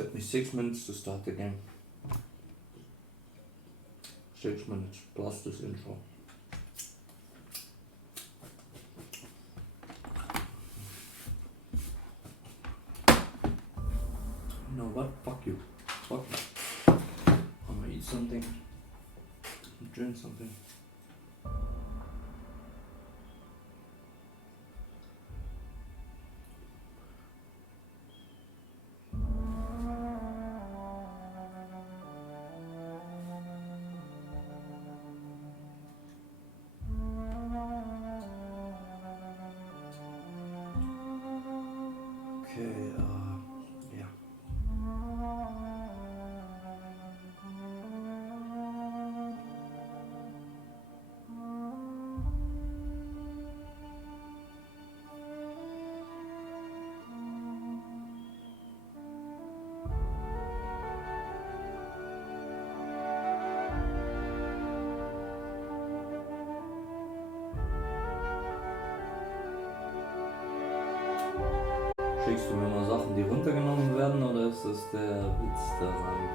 Took me 6 minutes to start the game. 6 minutes plus this intro. You know what? Fuck you. Fuck you. I'm gonna eat something. Drink something. Okay, yeah. Schickst du mir mal Sachen, die runtergenommen werden, oder ist das der Witz daran?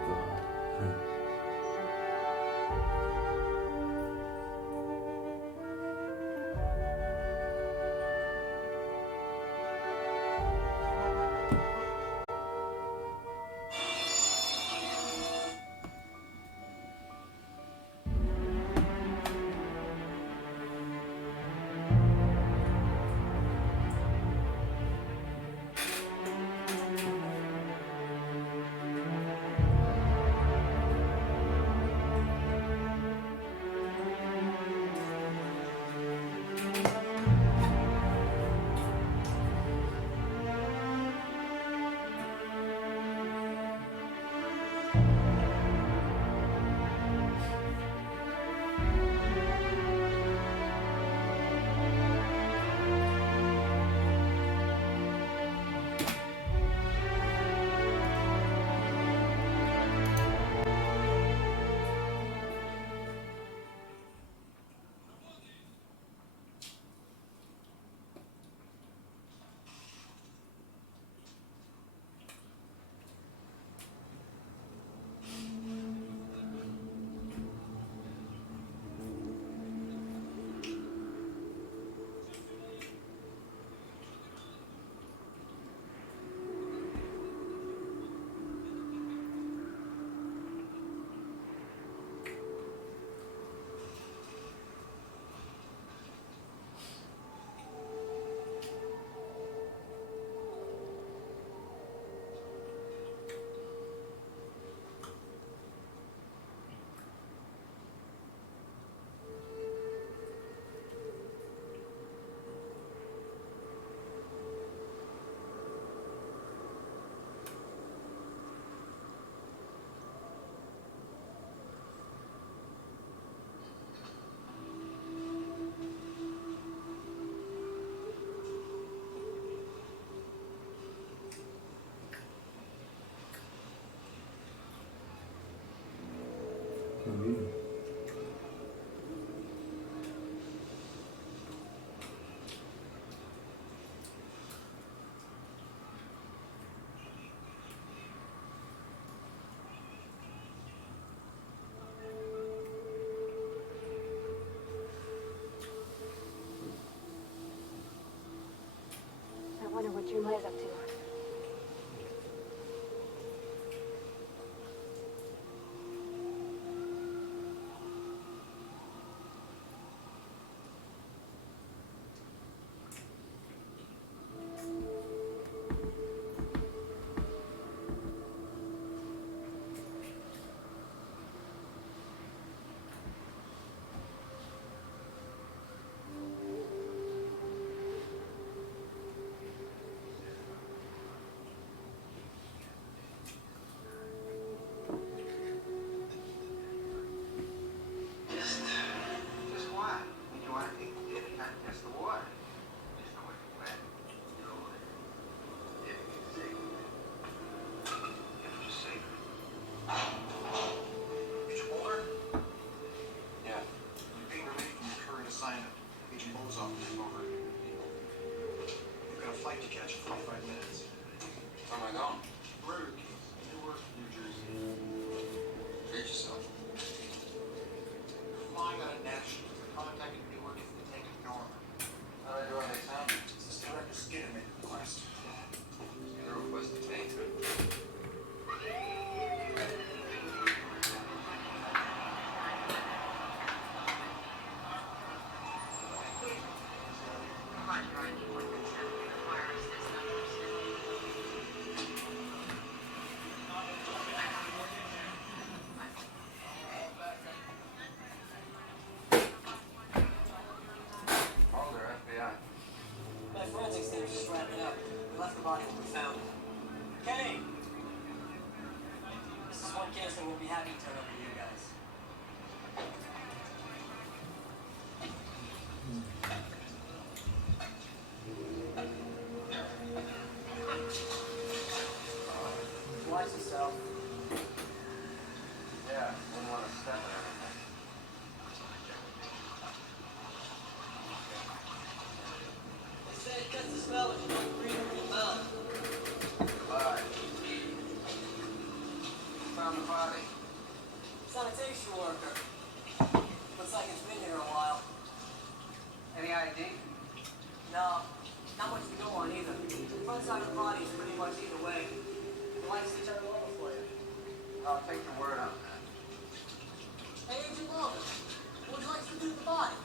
I wonder what Junmai's up to. Just what? When you want to take the dip, you gotta test the water. Just quick and wet. You know it. Dip is safe. If it's safe. Agent Bowler? Yeah. You're being relieved from your current assignment. Agent Bowler's office is over. You've got a flight to catch in 45 minutes. Where am I going? Murder case. New tours from New Jersey. Treat yourself. Flying out of Nashville. Contacted Newark if they take ignore me. How do I do on the exam? This director Skinner made a request. Skinner requested me. Mulder, FBI. My forensics team is just wrapping up. We left the body when we found it. Kenny! This is one case that we'll be happy to turn over to you guys. Watch yourself. Yeah, wouldn't want to step in everything. They say it cuts the smell if you don't breathe in your mouth. Goodbye. Who found the body? Sanitation worker. Looks like it's been here a while. Any ID? No, not much to go on either. The front side of the body is pretty much either way. The lights to turn over for you. I'll take your word on that. Hey, Agent Mulder, what would you like to do with the body?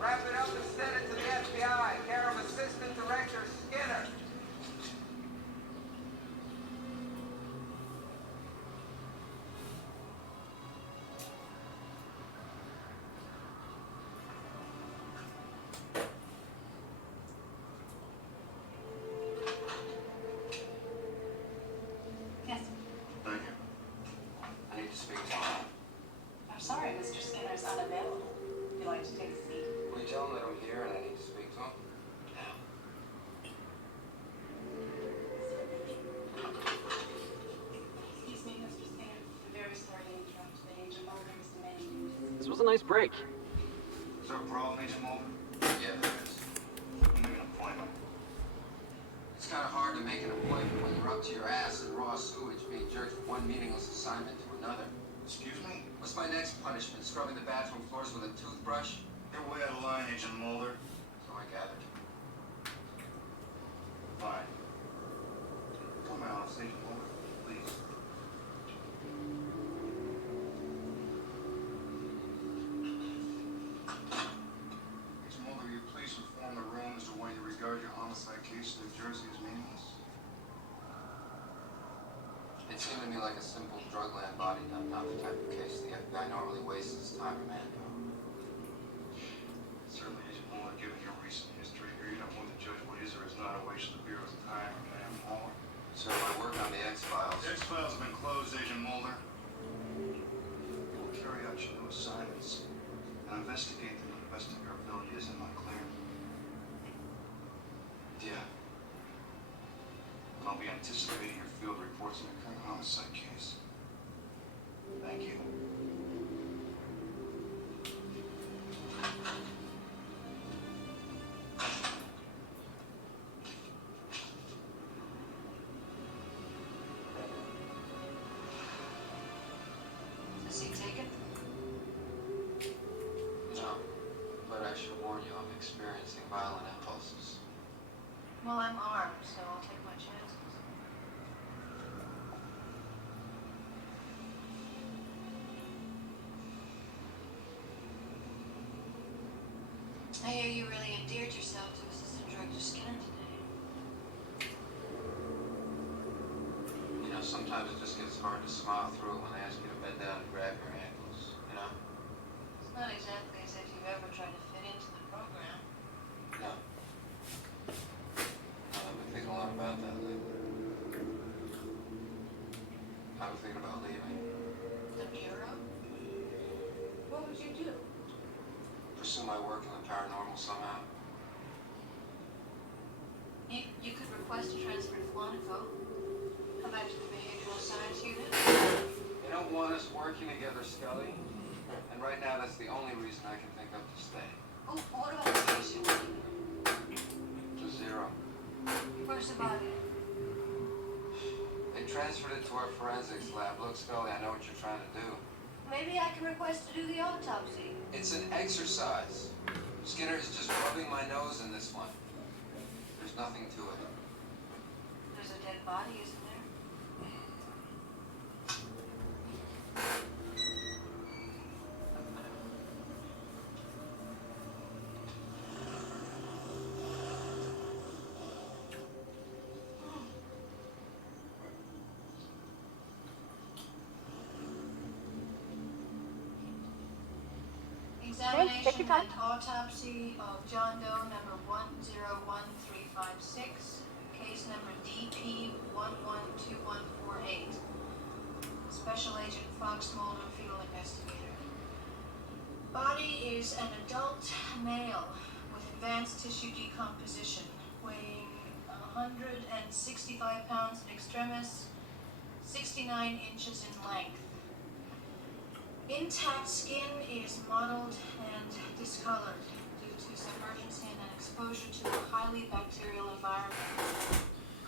Wrap it up and send it to the FBI, care of Assistant Director Skinner. Yes. Thank you. I need to speak to him. I'm sorry, Mr. Skinner's unavailable. Would you like to take a seat? Will you tell him that I'm here and I need to speak to him? Excuse me, Mr. Skinner. I'm very sorry to interrupt, but Agent Mulder is demanding you. This was a nice break. Is there a problem, Agent Mulder? Yeah, there is. Make an appointment. It's kind of hard to make an appointment when you're up to your ass in raw sewage being jerked from one meaningless assignment to another. Excuse me? What's my next punishment? Scrubbing the bathroom floors with a toothbrush? You're way out of line, Agent Mulder. So I gathered. Fine. Come out, Agent Mulder, please. Agent Mulder, will you please inform the room as to why you regard your homicide case in New Jersey as meaningless? It seemed to me like a simple drug land body dump, not the type of case the FBI normally wastes its time or manpower. Certainly, Agent Mulder, given your recent history here, you don't want to judge what is or is not a waste of the Bureau's time or manpower. So I work on the X-Files. The X-Files have been closed, Agent Mulder. You will carry out your new assignments and investigate them to the best of your ability. Is it not clear? Yeah. And I'll be anticipating your field reports on the current homicide case. Thank you. Is the seat taken? No. But I should warn you, I'm experiencing violent impulses. Well, I'm armed, so I'll take my chances. I hear you really endeared yourself to Assistant Director Skinner today. You know, sometimes it just gets hard to smile through it when they ask you to bend down and grab your ankles, you know? It's not exactly as if you've ever tried to fit into the program. No. I've been thinking a lot about that lately. I've been thinking about leaving. The Bureau? What would you do? Pursue my work in the paranormal somehow. You could request a transfer to Quantico. Come back to the behavioral science unit. They don't want us working together, Scully. And right now, that's the only reason I can think of to stay. Oh, what about the case you're working To zero. on? Where's the body? They transferred it to our forensics lab. Look, Scully, I know what you're trying to do. Maybe I can request to do the autopsy. It's an exercise. Skinner is just rubbing my nose in this one. There's nothing to it. There's a dead body, isn't there? Examination and autopsy of John Doe number 101356, case number DP112148. Special Agent Fox Mulder, field investigator. Body is an adult male with advanced tissue decomposition, weighing 165 pounds in extremis, 69 inches in length. Intact skin is mottled and discolored due to submergency and exposure to a highly bacterial environment.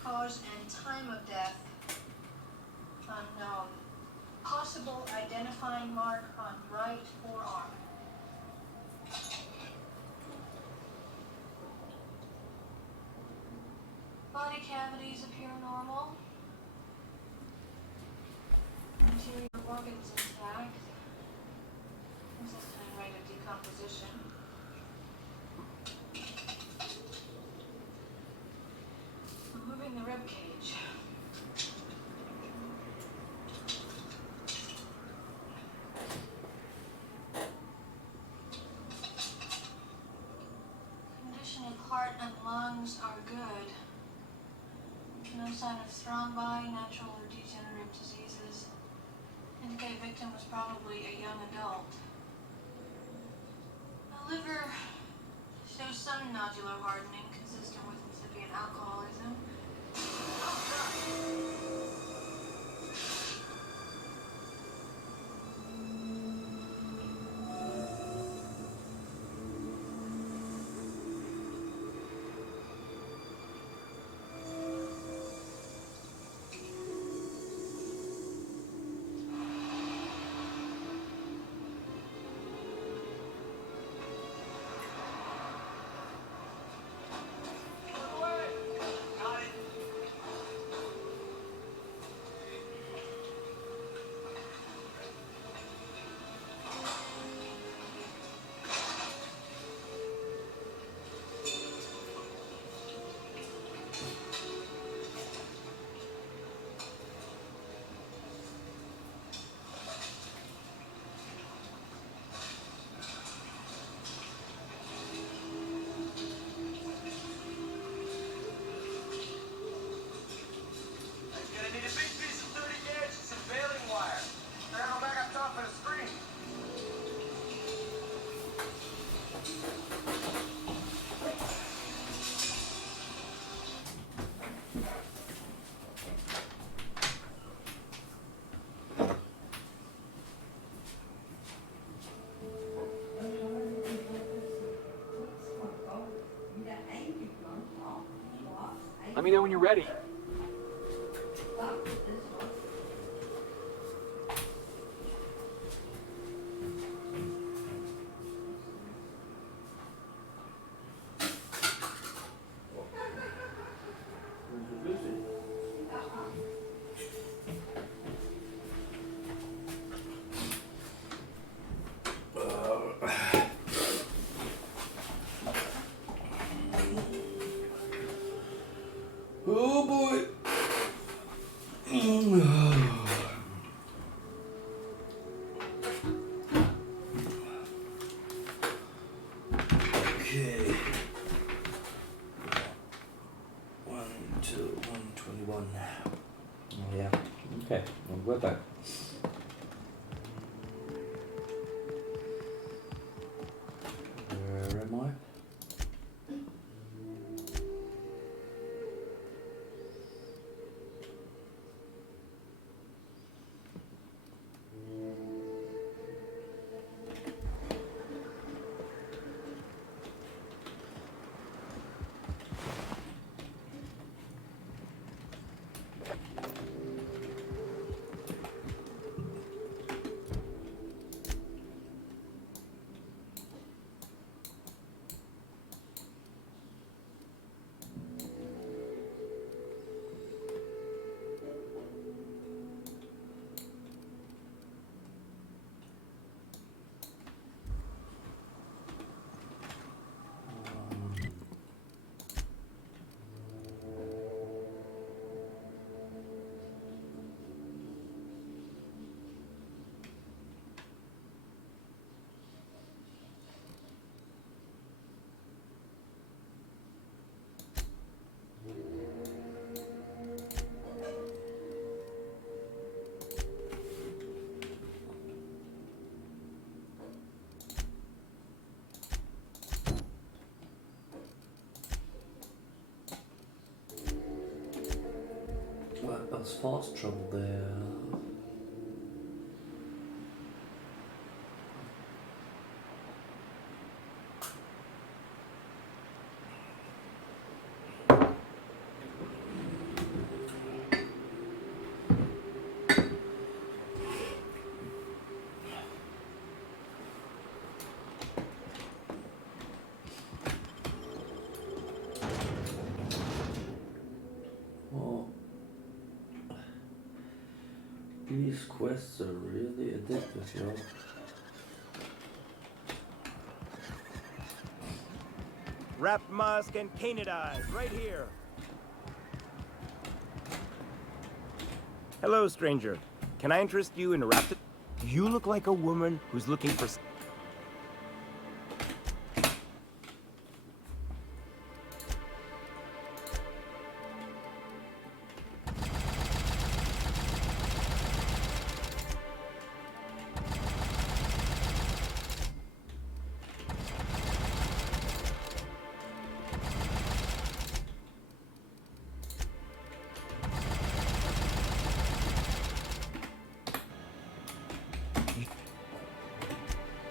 Cause and time of death unknown. Possible identifying mark on right forearm. Body cavities appear normal. Interior organs intact. Consistent rate of decomposition. Removing the rib cage. Condition of heart and lungs are good. No sign of thrombi, natural or degenerative diseases. Indicate victim was probably a young adult. The liver shows some nodular hardening consistent with incipient alcoholism. Let me know when you're ready. Oh boy. Okay. 121. Oh yeah. Okay, I'm good then. Where am I? it's fast travel there. Oh, these quests are really addictive, yo. Wrapped musk and painted eyes, right here. Hello, stranger. Can I interest you in a wrapped? You look like a woman who's looking for.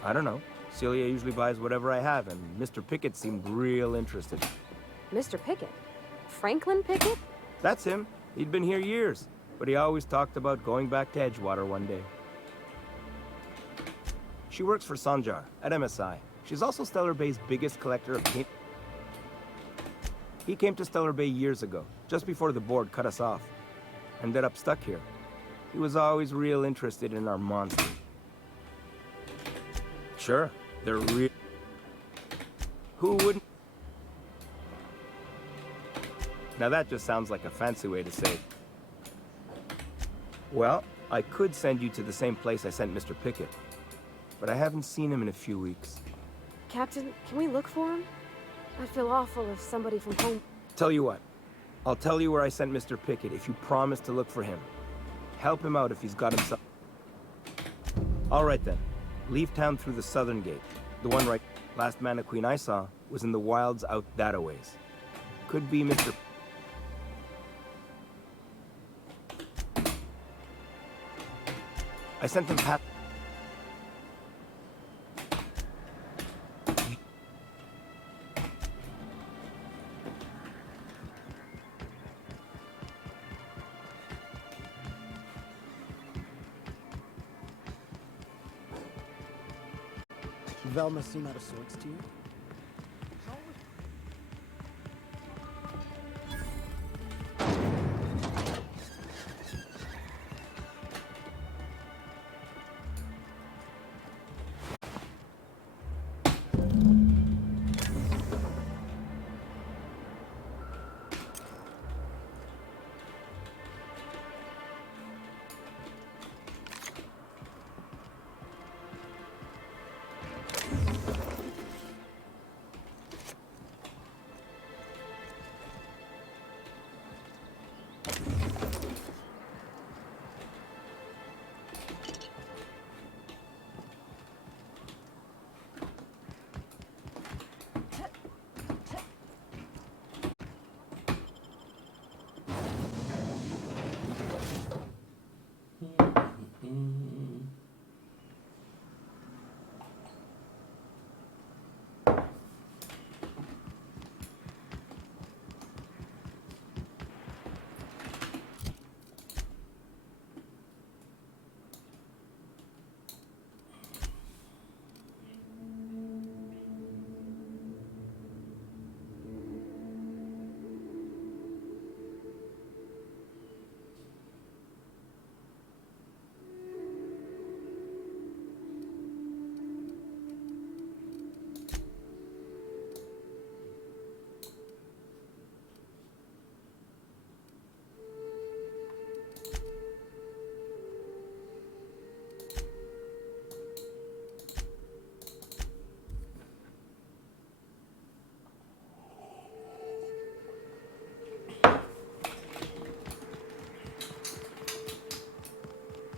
I don't know. Celia usually buys whatever I have, and Mr. Pickett seemed real interested. Mr. Pickett? Franklin Pickett? That's him. He'd been here years, but he always talked about going back to Edgewater one day. She works for Sanjar at MSI. She's also Stellar Bay's biggest collector of paint. He came to Stellar Bay years ago, just before the board cut us off. Ended up stuck here. He was always real interested in our monsters. Sure, they're real. Who wouldn't? Now that just sounds like a fancy way to say. Well, I could send you to the same place I sent Mr. Pickett, but I haven't seen him in a few weeks. Captain, can we look for him? I'd feel awful if somebody from home... Tell you what, I'll tell you where I sent Mr. Pickett if you promise to look for him. Help him out if he's got himself. All right then. Leave town through the southern gate. The one right... Last Mannequin I saw was in the wilds out that-a-ways. Could be Mr. I sent him past... Velma seem out of sorts to you?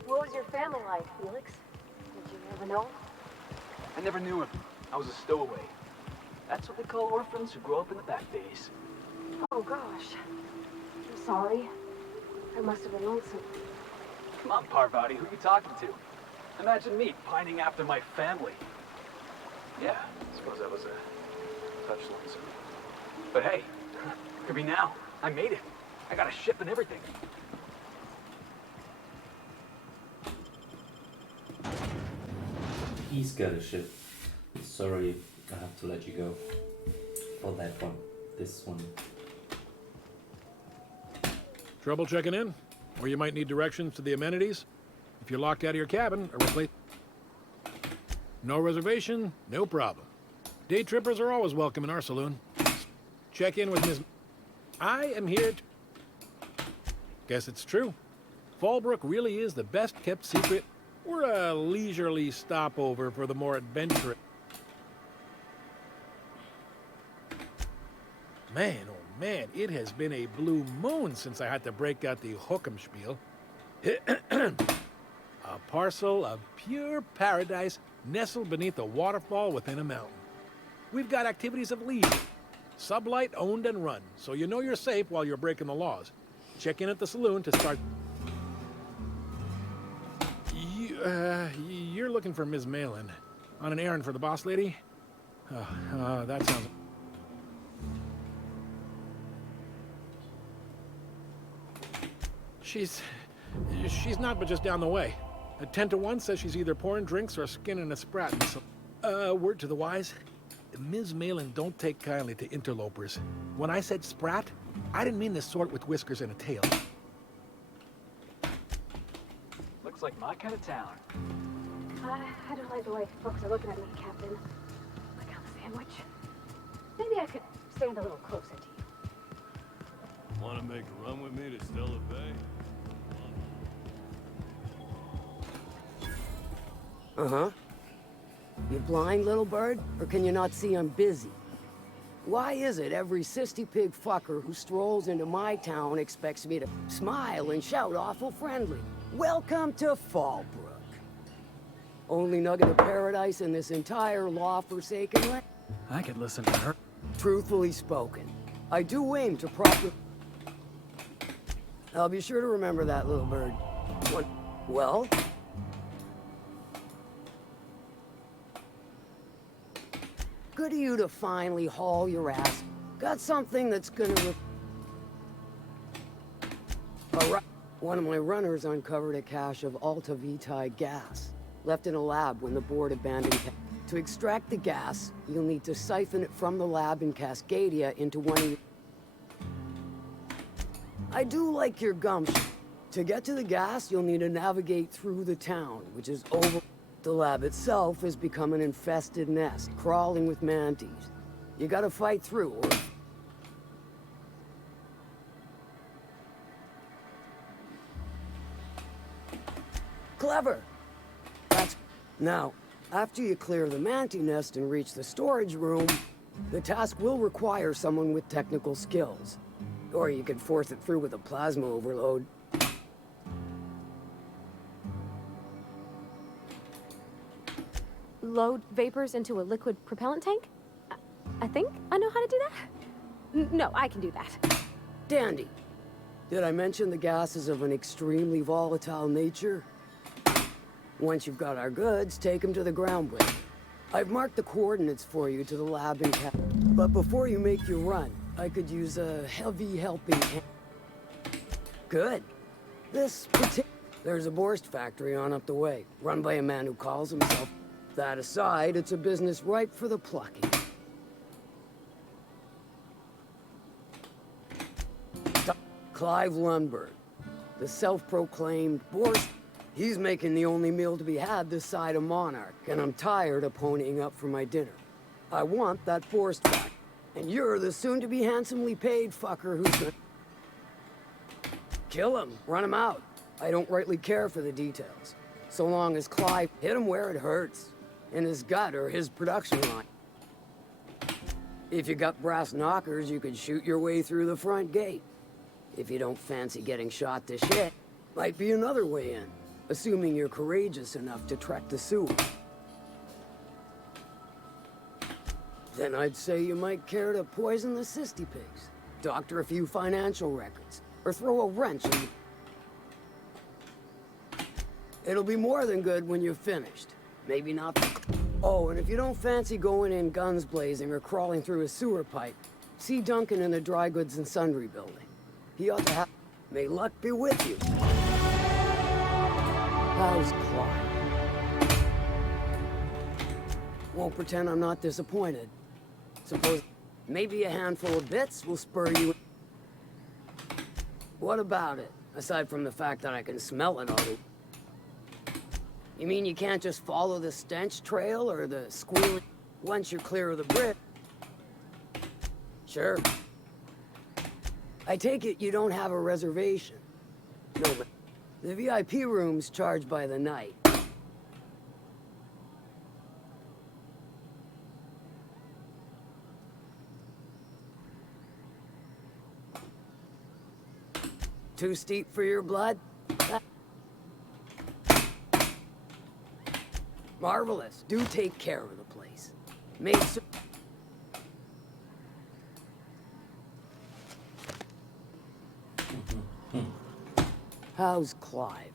What was your family like, Felix? Did you ever know him? I never knew him. I was a stowaway. That's what they call orphans who grow up in the back days. Oh, gosh. I'm sorry. That must have been lonesome. Come on, Parvati, who you talking to? Imagine me pining after my family. Yeah, I suppose that was a touch lonesome. But hey, could be now. I made it. I got a ship and everything. He's got a ship. Sorry, I have to let you go. For that one. This one. Trouble checking in? Or you might need directions to the amenities? If you're locked out of your cabin, a replace. No reservation, no problem. Day trippers are always welcome in our saloon. Check in with Ms. I am here to... Guess it's true. Fallbrook really is the best kept secret. We're a leisurely stopover for the more adventurous. Man, oh man, it has been a blue moon since I had to break out the hook'em spiel. A parcel of pure paradise nestled beneath a waterfall within a mountain. We've got activities of leisure. Sublight owned and run, so you know you're safe while you're breaking the laws. Check in at the saloon to start... You're looking for Ms. Malin. On an errand for the boss lady? That sounds... She's not but just down the way. A 10 to 1 says she's either pouring drinks or skinning a sprat. Word to the wise, Ms. Malin don't take kindly to interlopers. When I said sprat, I didn't mean the sort with whiskers and a tail. Looks like my kind of town. I don't like the way folks are looking at me, Captain. Like I'm a sandwich. Maybe I could stand a little closer to you. Want to make a run with me to Stella Bay? Uh-huh. You blind, little bird? Or can you not see I'm busy? Why is it every sissy pig fucker who strolls into my town expects me to smile and shout awful friendly? Welcome to Fallbrook. Only nugget of paradise in this entire law-forsaken land? I could listen to her. Truthfully spoken, I do aim to proper... I'll be sure to remember that, little bird. What? Well? Good of you to finally haul your ass. Got something that's gonna... Alright. One of my runners uncovered a cache of Alta Vitae gas, left in a lab when the board abandoned... To extract the gas, you'll need to siphon it from the lab in Cascadia into one of your... I do like your gumption. To get to the gas, you'll need to navigate through the town, which is over... The lab itself has become an infested nest, crawling with mantis. You gotta fight through, or... Clever! That's... Now, after you clear the mantis nest and reach the storage room, the task will require someone with technical skills. Or you could force it through with a plasma overload. Load vapors into a liquid propellant tank? I think I know how to do that. No, I can do that. Dandy. Did I mention the gas is of an extremely volatile nature? Once you've got our goods, take them to the ground blade. I've marked the coordinates for you to the lab in Cap. But before you make your run, I could use a heavy helping hand. Good. There's a Borst factory on up the way, run by a man who calls himself... That aside, it's a business ripe for the plucking. Clive Lundberg, the self-proclaimed Borst. He's making the only meal to be had this side of Monarch, and I'm tired of ponying up for my dinner. I want that Borst back, and you're the soon-to-be handsomely paid fucker who's gonna... Kill him, run him out. I don't rightly care for the details. So long as Clive hit him where it hurts. In his gut or his production line. If you got brass knockers, you could shoot your way through the front gate. If you don't fancy getting shot to shit, might be another way in, assuming you're courageous enough to trek the sewer. Then I'd say you might care to poison the cysty pigs, doctor a few financial records, or throw a wrench in... It'll be more than good when you're finished. Maybe not. Oh, and if you don't fancy going in guns blazing or crawling through a sewer pipe, see Duncan in the dry goods and sundry building. He ought to have... May luck be with you. How's Clyde? Won't pretend I'm not disappointed. Suppose maybe a handful of bits will spur you... What about it? Aside from the fact that I can smell it all. You mean you can't just follow the stench trail or the squealing once you're clear of the bridge? Sure. I take it you don't have a reservation. No, but the VIP room's charged by the night. Too steep for your blood? Marvelous. Do take care of the place. Made so... How's Clive?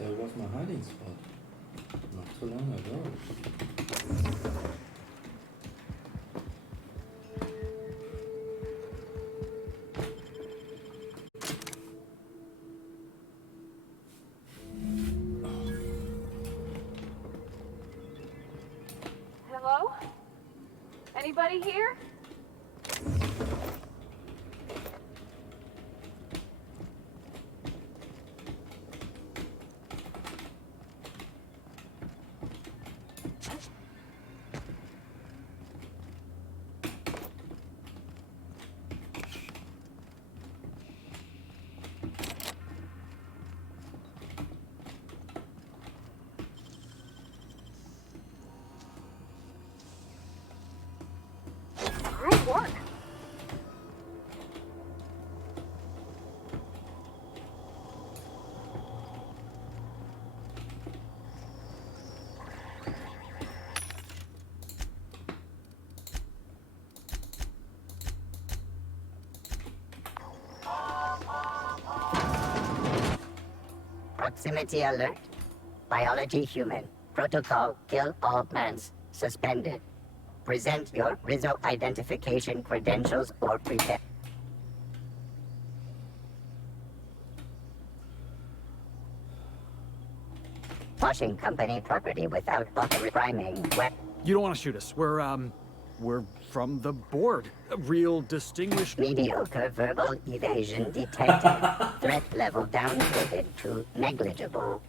That was my hiding spot not too long ago. Hello? Anybody here? Proximity alert. Biology human. Protocol kill all plants. Suspended. Present your Rizzo identification credentials or prepare. Washing company property without authorizing. You don't want to shoot us. We're from the board. A real distinguished... Mediocre verbal evasion detected. Threat level downgraded to negligible.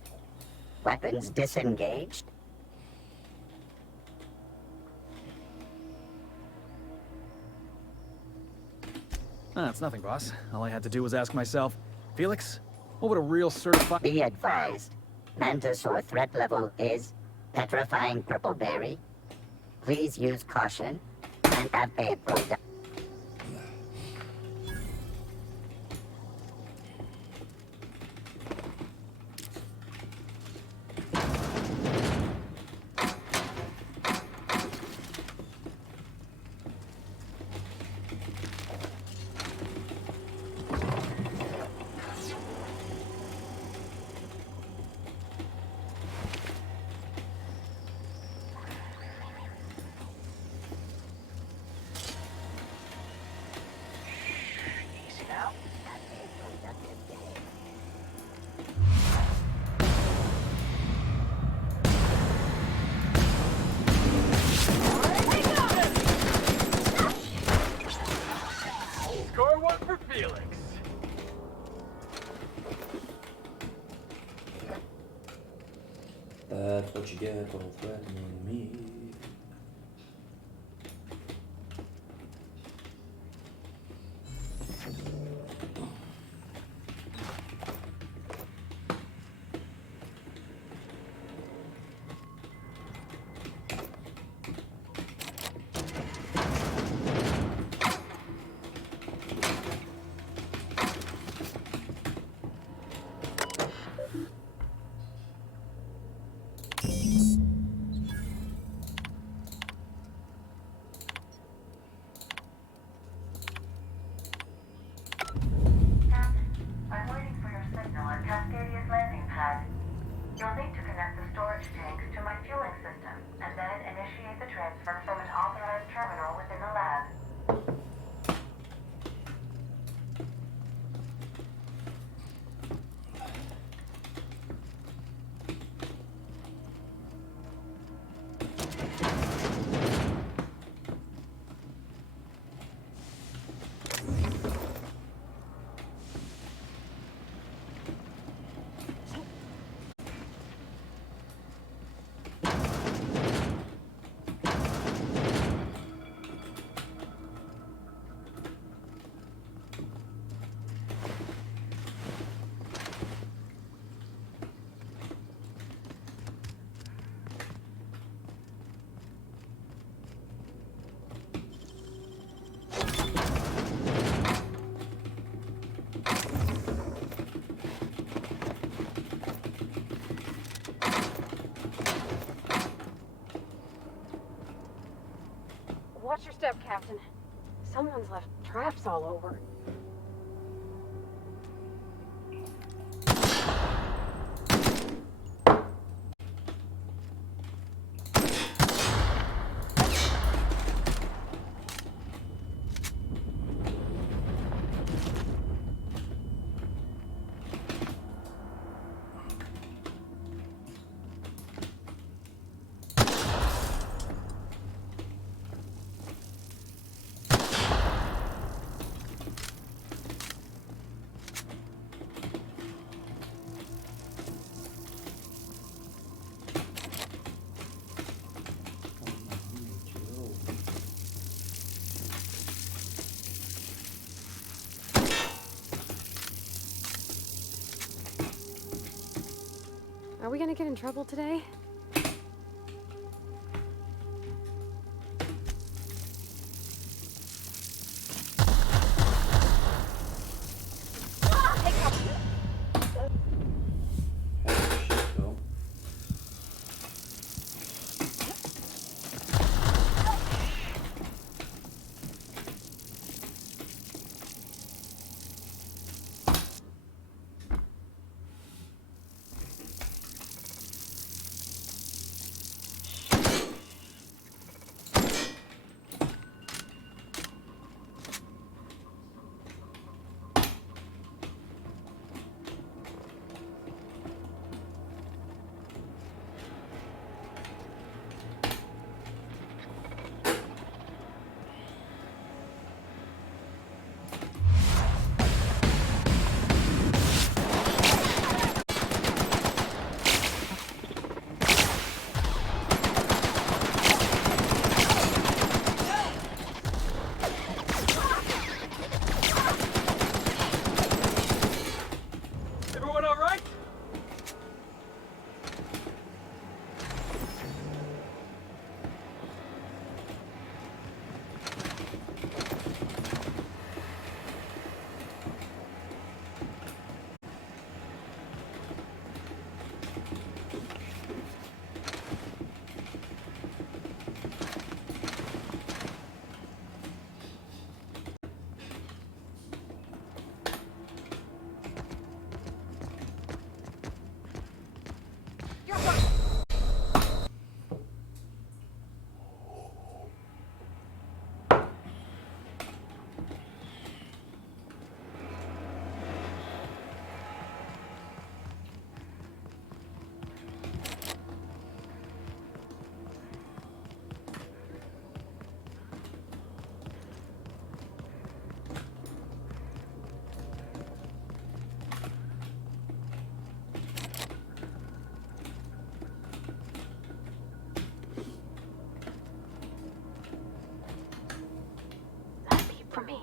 Weapons disengaged. It's nothing, boss. All I had to do was ask myself, Felix, what would a real certified... Be advised. Mantisaur threat level is petrifying purple berry. Please use caution and have a product. Score one for Felix. That's what you get for threatening me. I'm waiting for your signal at Cascadia's landing pad. You'll need to connect the storage tanks to my fueling system, and then initiate the transfer from an authorized terminal within the lab. Watch your step, Captain. Someone's left traps all over. Are we gonna get in trouble today? from me.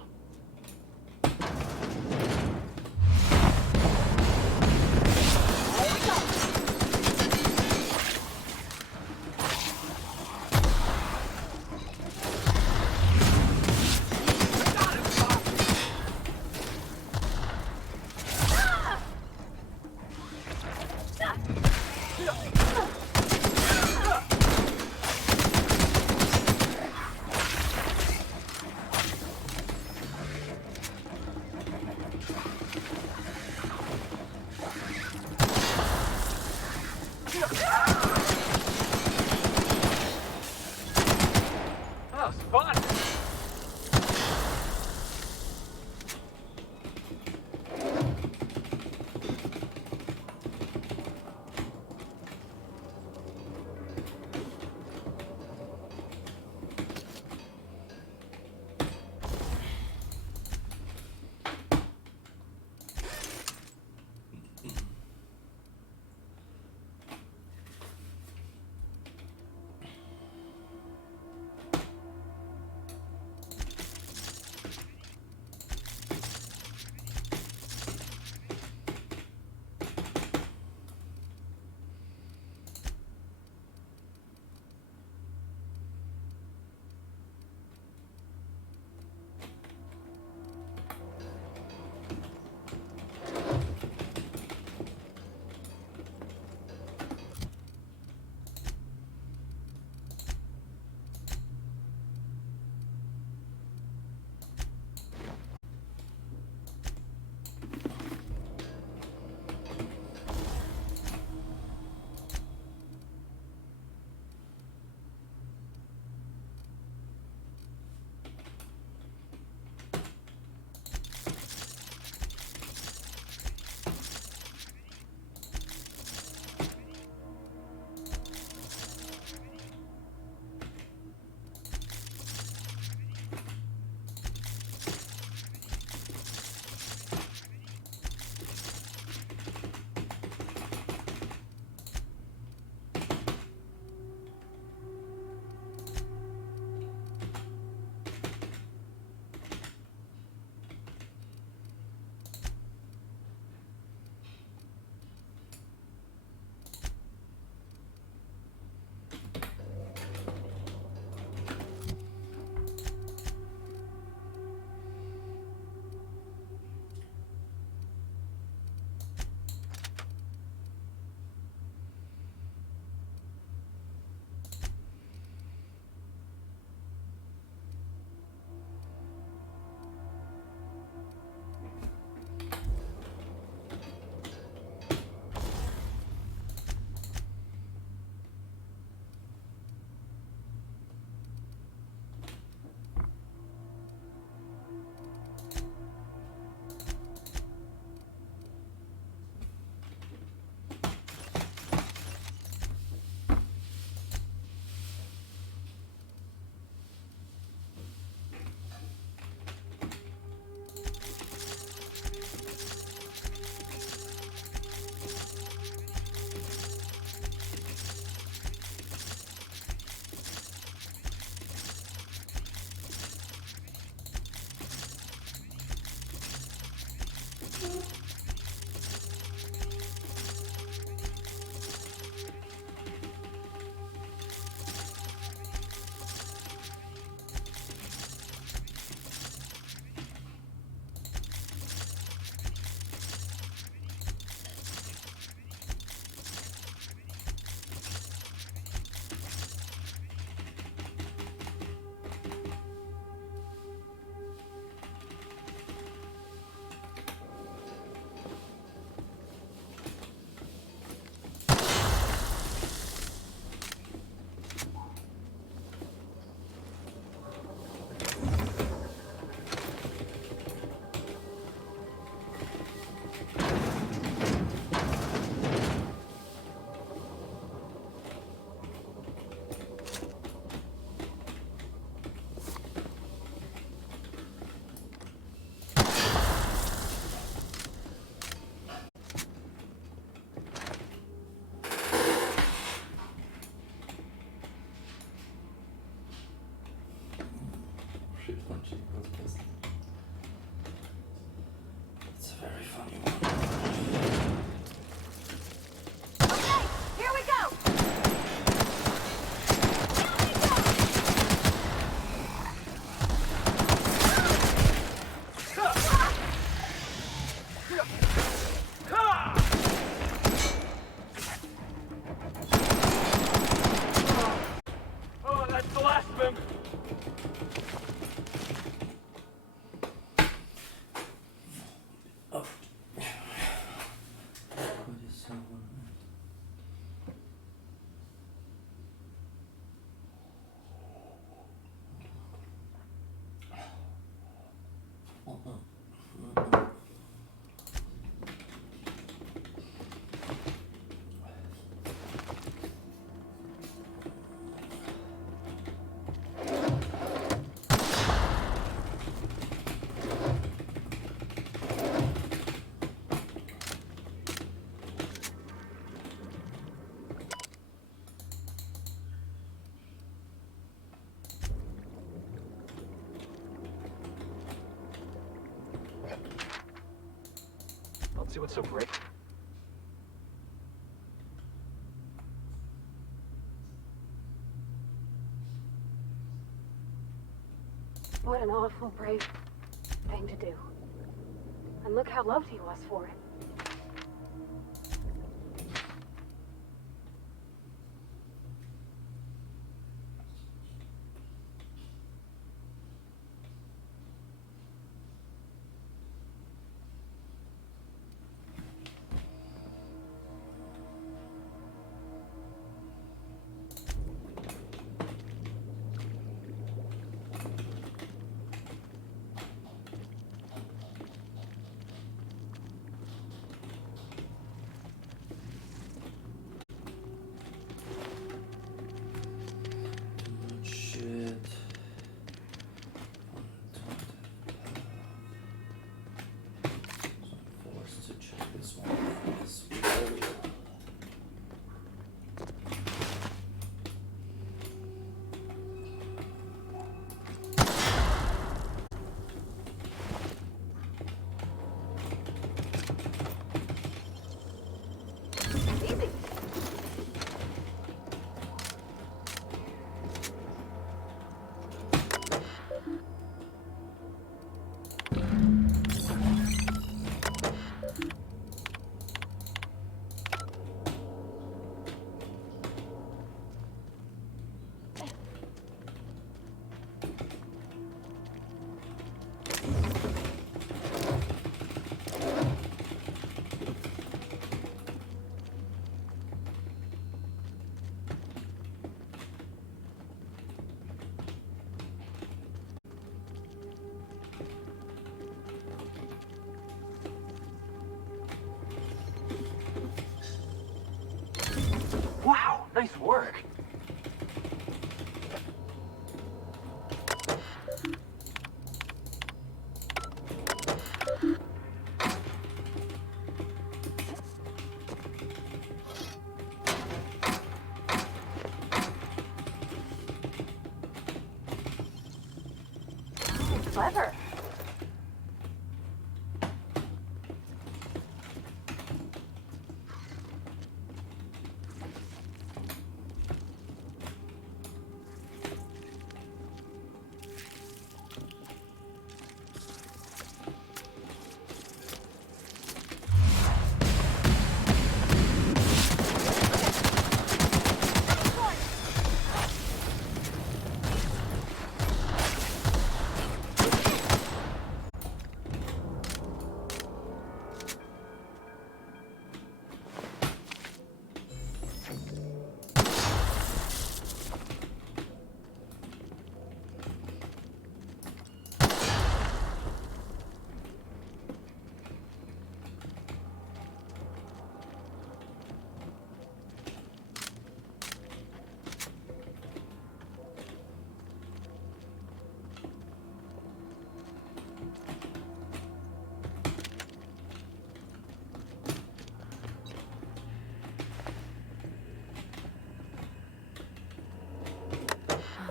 when she was pissed. It's a very funny one. Okay, here we go! Oh, that's the last of him. Oh. What is so Let's see what's so great. What an awful brave thing to do. And look how loved he was for it. shit? I'm forced to check this one. This video. Easy. Wow, nice work. Clever.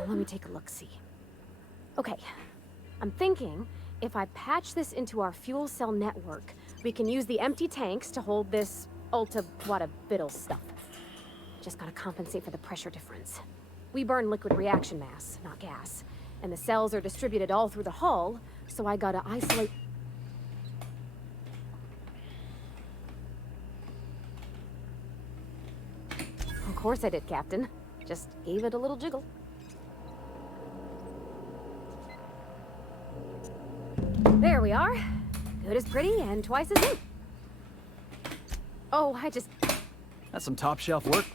Let me take a look-see. Okay, I'm thinking, if I patch this into our fuel cell network, we can use the empty tanks to hold this ulta-wada-biddle stuff. Just gotta compensate for the pressure difference. We burn liquid reaction mass, not gas. And the cells are distributed all through the hull, so I gotta isolate... Of course I did, Captain. Just gave it a little jiggle. There we are. Good as pretty and twice as new. Oh, That's some top shelf work.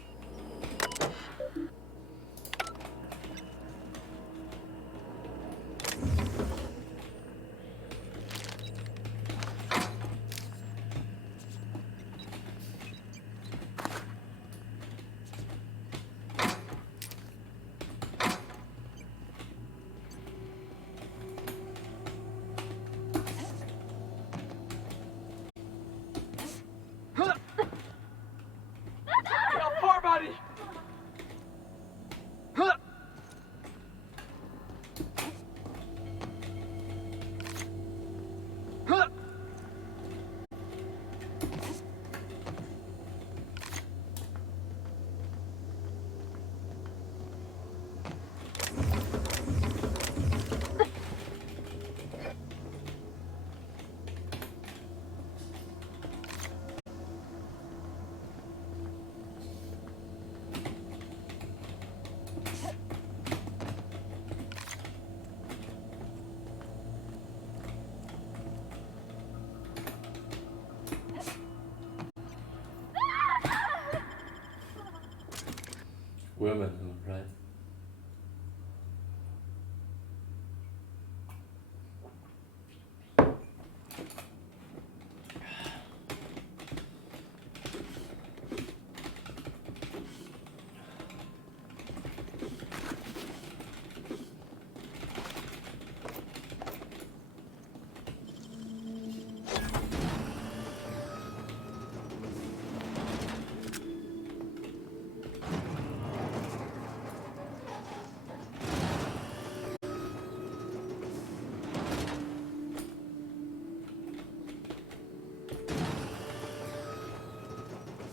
Women, right?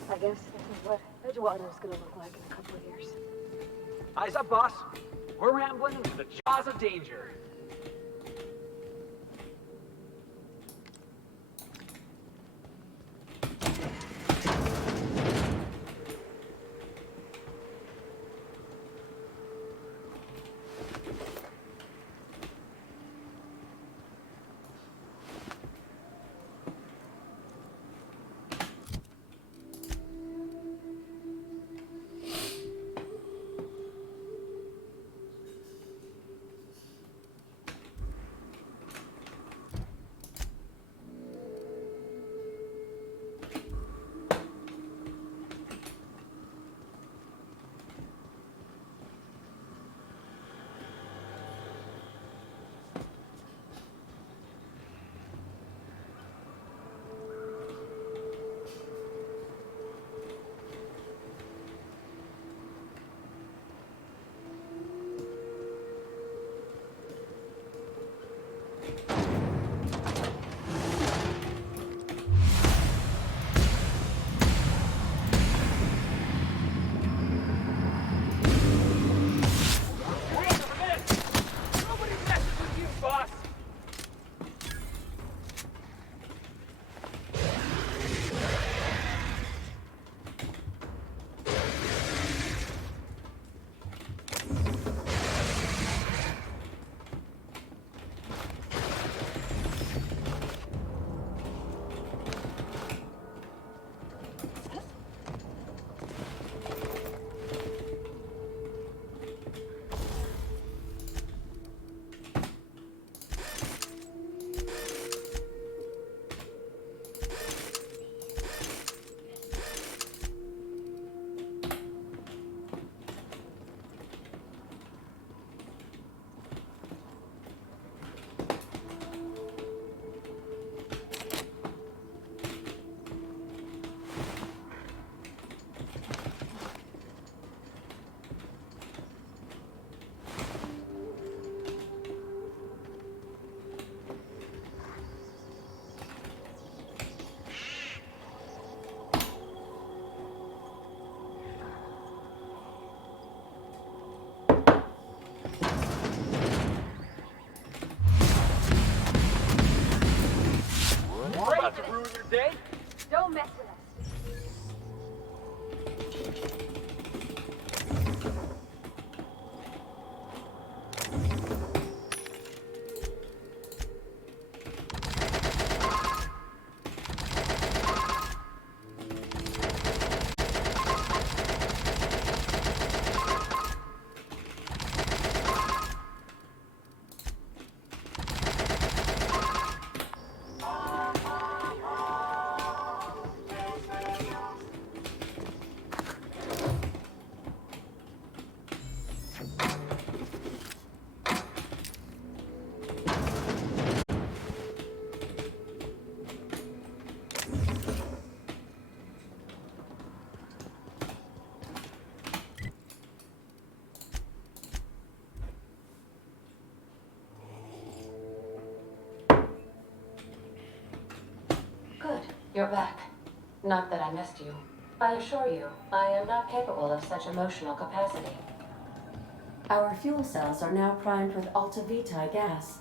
I guess this is what Edgewater's gonna look like in a couple of years. Eyes up, boss. We're rambling into the jaws of danger. mess with us. Good. You're back. Not that I missed you. I assure you, I am not capable of such emotional capacity. Our fuel cells are now primed with Alta Vitae gas.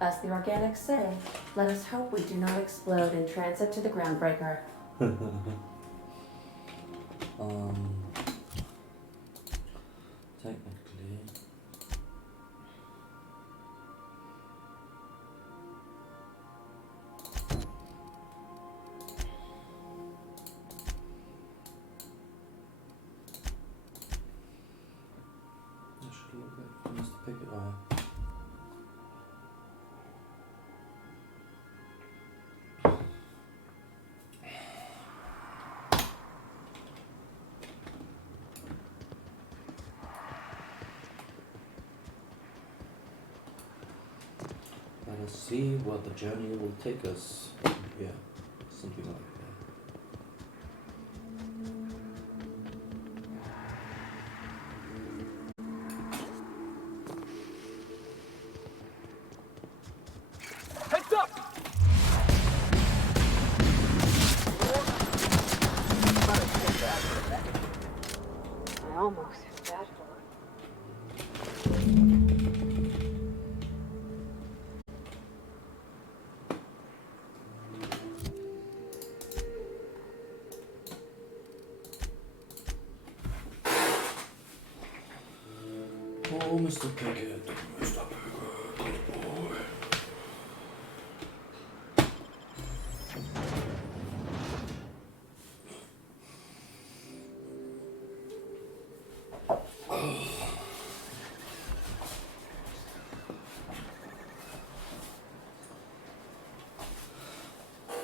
As the organics say, let us hope we do not explode in transit to the groundbreaker. Technically. I should look at Mr. Pickett. Let us see what the journey will take us. Yeah, something like that. Heads up! I almost hit that door. Oh, Mr. Pickett, Mr. Pickett, good boy.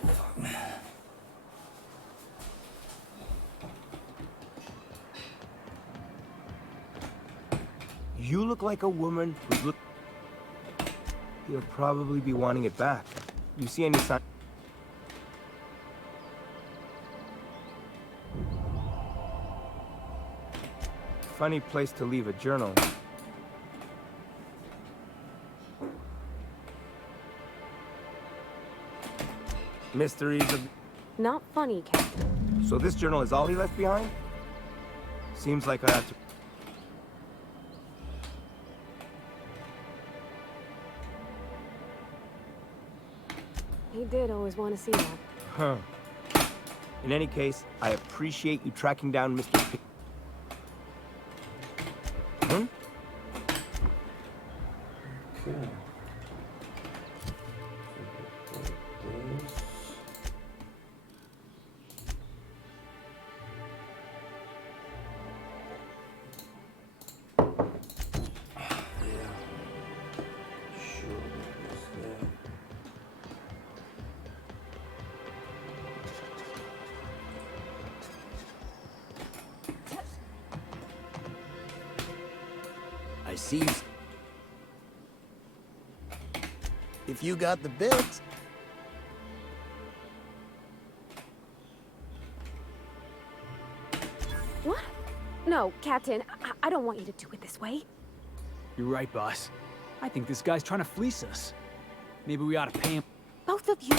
Fuck, man. You look like a woman who's look. You'll probably be wanting it back. You see any sign? Funny place to leave a journal. Mysteries of... Not funny, Captain. So this journal is all he left behind? Seems like I have to... He did always want to see that. Huh. In any case, I appreciate you tracking down Mr. Pick. Hmm? Okay. I see you. If you got the bits. What? No, Captain, I don't want you to do it this way. You're right, boss. I think this guy's trying to fleece us. Maybe we ought to pay him. Both of you.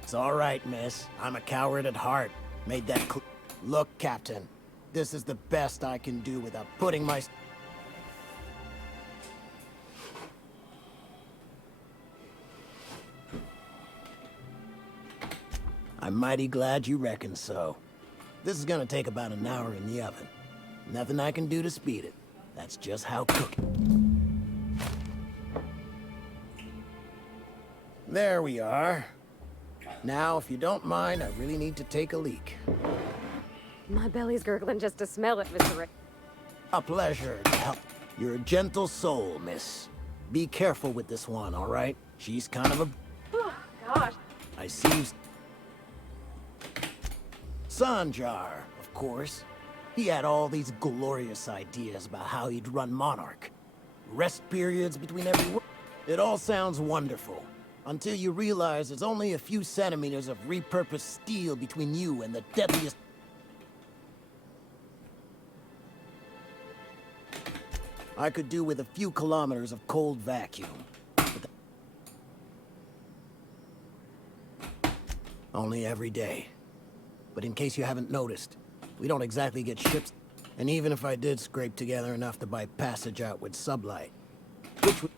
It's all right, miss. I'm a coward at heart. Made that clear. Look, Captain. This is the best I can do without putting my... I I'm mighty glad you reckon so. This is gonna take about an hour in the oven. Nothing I can do to speed it. That's just how cooking. There we are. Now, if you don't mind, I really need to take a leak. My belly's gurgling just to smell it, Mr. Rick. A pleasure to help. You're a gentle soul, miss. Be careful with this one, all right? She's kind of a... Oh, gosh. I see you... Sanjar, of course. He had all these glorious ideas about how he'd run Monarch. Rest periods between every work. It all sounds wonderful. Until you realize there's only a few centimeters of repurposed steel between you and the deadliest... I could do with a few kilometers of cold vacuum. Only every day. But in case you haven't noticed, we don't exactly get ships. And even if I did scrape together enough to buy passage out with sublight, which would...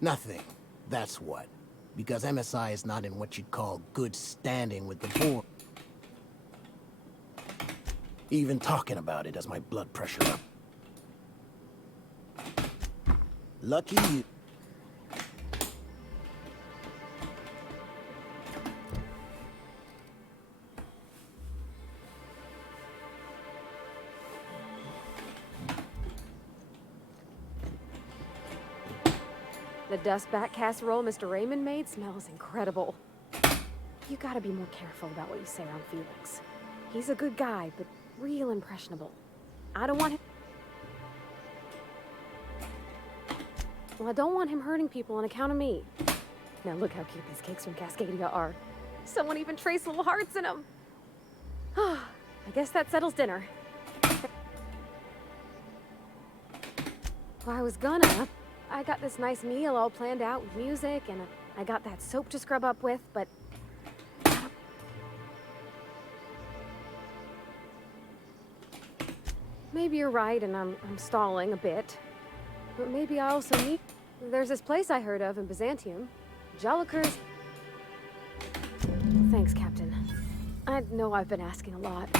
Nothing. That's what. Because MSI is not in what you'd call good standing with the board. Even talking about it has my blood pressure up. Lucky you. The dustback casserole Mr. Raymond made smells incredible. You gotta be more careful about what you say around Felix. He's a good guy, but real impressionable. I don't want him... Well, I don't want him hurting people on account of me. Now look how cute these cakes from Cascadia are. Someone even traced little hearts in them. I guess that settles dinner. Well, I was gonna. I got this nice meal all planned out with music, and I got that soap to scrub up with, but... Maybe you're right, and I'm stalling a bit. But maybe I also need... There's this place I heard of in Byzantium. Joliker's... Thanks, Captain. I know I've been asking a lot.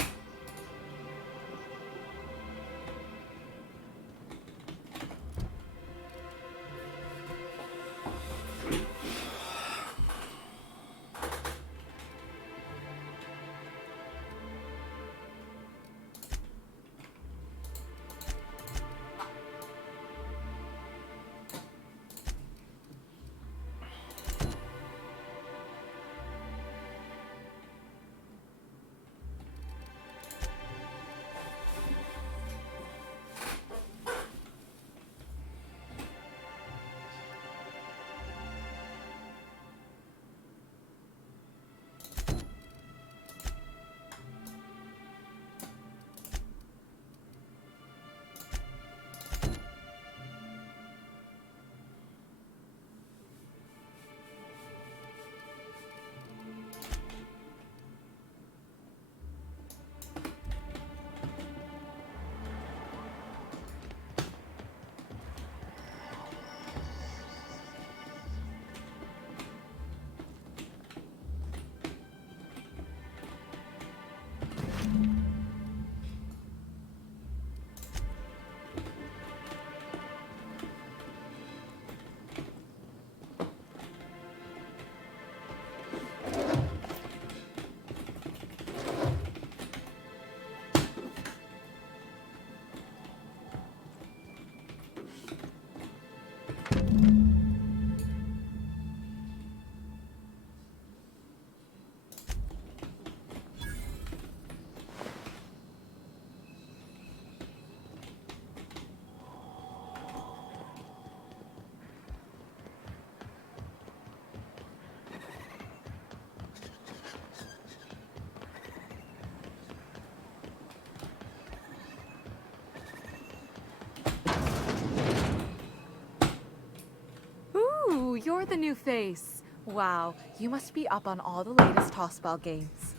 You're the new face. Wow, you must be up on all the latest Tossball games.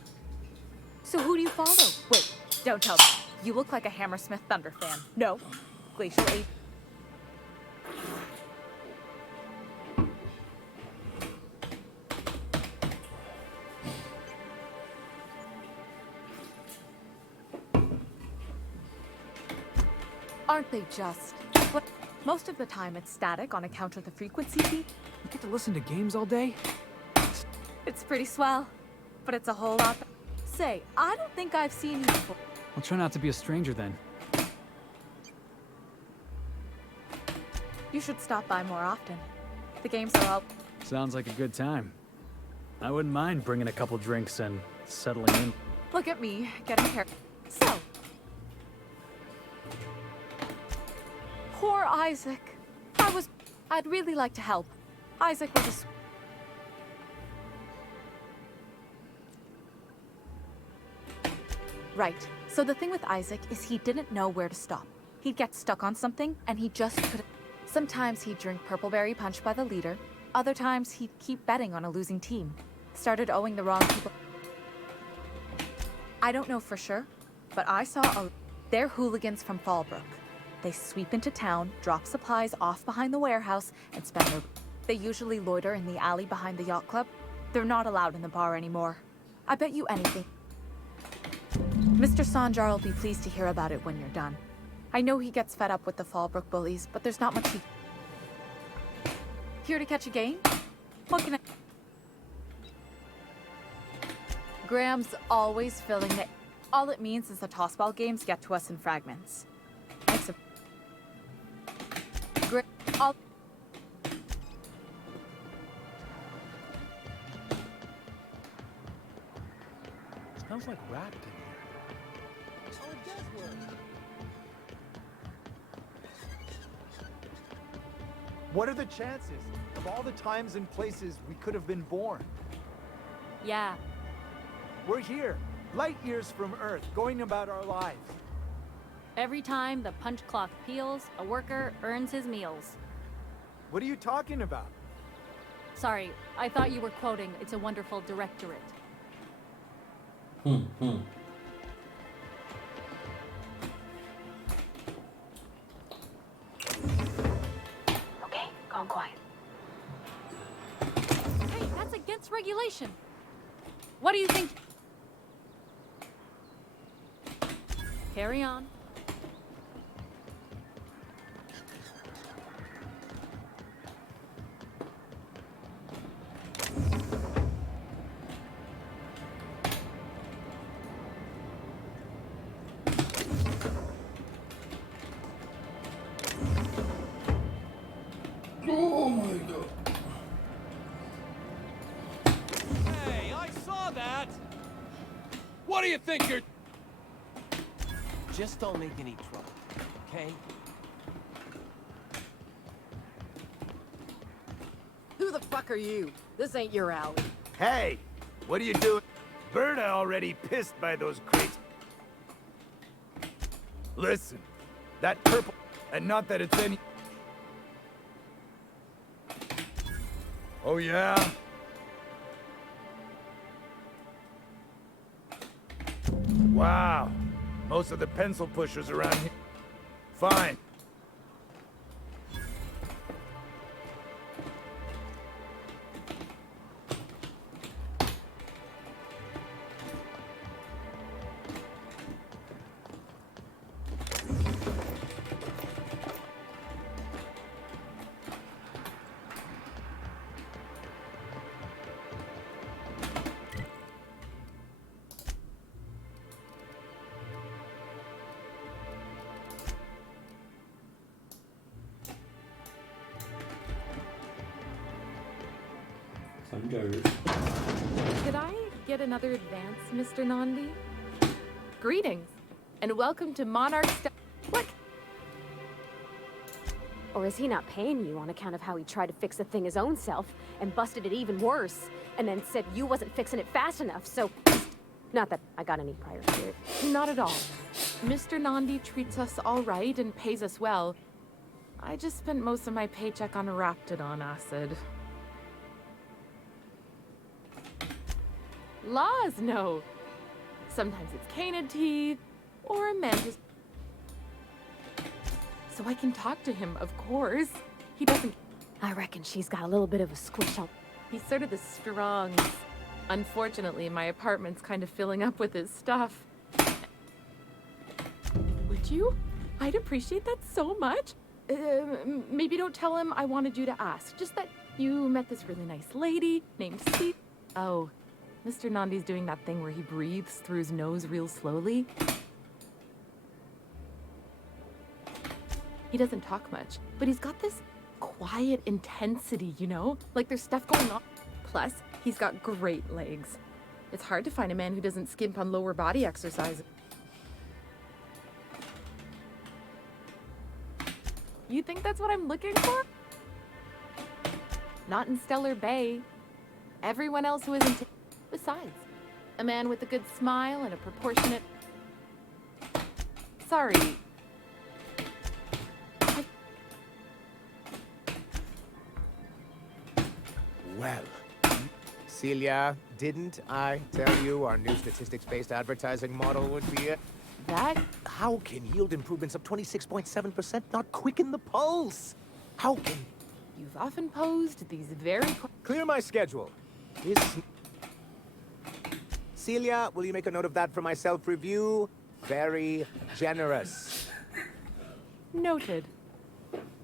So who do you follow? Wait, don't tell me. You look like a Hammersmith Thunder fan. No, Glacial Age. Aren't they just? But most of the time it's static on account of the frequency beat. You get to listen to games all day? It's pretty swell, but it's a whole lot. Say, I don't think I've seen you before. I'll try not to be a stranger then. You should stop by more often. The games are all... Sounds like a good time. I wouldn't mind bringing a couple drinks and settling in. Look at me, getting here. So... Poor Isaac. I'd really like to help. Isaac was a... Right. So the thing with Isaac is he didn't know where to stop. He'd get stuck on something, and he just couldn't. Sometimes he'd drink Purpleberry Punch by the liter. Other times he'd keep betting on a losing team. Started owing the wrong people. I don't know for sure, but I saw they're hooligans from Fallbrook. They sweep into town, drop supplies off behind the warehouse, and spend their... They usually loiter in the alley behind the yacht club. They're not allowed in the bar anymore. I bet you anything. Mr. Sanjar will be pleased to hear about it when you're done. I know he gets fed up with the Fallbrook bullies, but there's not much he... Here to catch a game? What can I... Graham's always filling it. All it means is the tossball games get to us in fragments. It's a... All... Smells like wrapped in here. Oh, it does work. What are the chances of all the times and places we could have been born? Yeah. We're here, light years from Earth, going about our lives. Every time the punch clock peals, a worker earns his meals. What are you talking about? Sorry, I thought you were quoting It's a Wonderful Directorate. Okay, gone quiet. Hey, that's against regulation. What do you think? Carry on. Oh my god. Hey, I saw that! What do you think you're... Just don't make any trouble, okay? Who the fuck are you? This ain't your alley. Hey, what are you doing? Berta already pissed by those crates. Listen, that purple, and not that it's any... Oh yeah? Wow, most of the pencil pushers around here. Fine. Could I get another advance, Mr. Nandi? Greetings, and welcome to Monarch What? Or is he not paying you on account of how he tried to fix the thing his own self and busted it even worse, and then said you wasn't fixing it fast enough, so... Not that I got any prior to it. Not at all. Mr. Nandi treats us all right and pays us well. I just spent most of my paycheck on Raptidon acid. Laws, no. Sometimes it's canid teeth, or a mantis. So I can talk to him, of course. He doesn't... I reckon she's got a little bit of a squish on... He's sort of the strongs. Unfortunately, my apartment's kind of filling up with his stuff. Would you? I'd appreciate that so much. Maybe don't tell him I wanted you to ask. Just that you met this really nice lady named Steve. Oh, Mr. Nandi's doing that thing where he breathes through his nose real slowly. He doesn't talk much, but he's got this quiet intensity, you know? Like there's stuff going on. Plus, he's got great legs. It's hard to find a man who doesn't skimp on lower body exercise. You think that's what I'm looking for? Not in Stellar Bay. Everyone else who isn't. Besides, a man with a good smile and a proportionate. Sorry. Well, Celia, didn't I tell you our new statistics-based advertising model would be it? That? How can yield improvements of 26.7% not quicken the pulse? How can... You've often posed these very... Clear my schedule. Celia, will you make a note of that for my self-review? Very generous. Noted.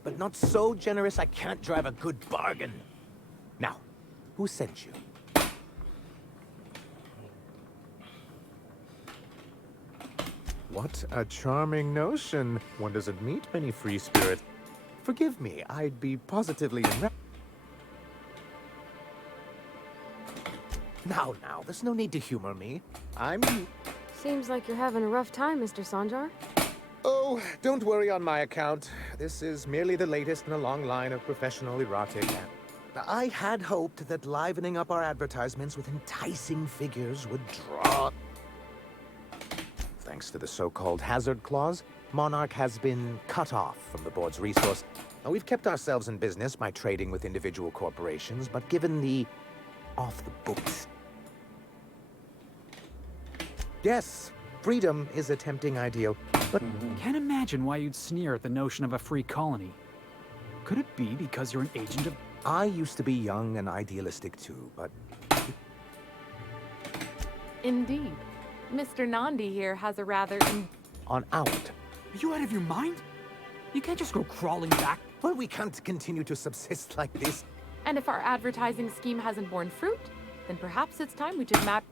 But not so generous I can't drive a good bargain. Now, who sent you? What a charming notion. One doesn't meet many free spirits. Forgive me, I'd be positively Now, there's no need to humor me. Seems like you're having a rough time, Mr. Sanjar. Oh, don't worry on my account. This is merely the latest in a long line of professional erotic. I had hoped that livening up our advertisements with enticing figures would draw. Thanks to the so-called hazard clause, Monarch has been cut off from the board's resource. Now, we've kept ourselves in business by trading with individual corporations, but given the off-the-books... Yes, freedom is a tempting ideal, but... Can't imagine why you'd sneer at the notion of a free colony. Could it be because you're an agent of... I used to be young and idealistic too, but... Indeed. Mr. Nandi here has a rather... On out. Are you out of your mind? You can't just go crawling back. Well, we can't continue to subsist like this. And if our advertising scheme hasn't borne fruit, then perhaps it's time we took map...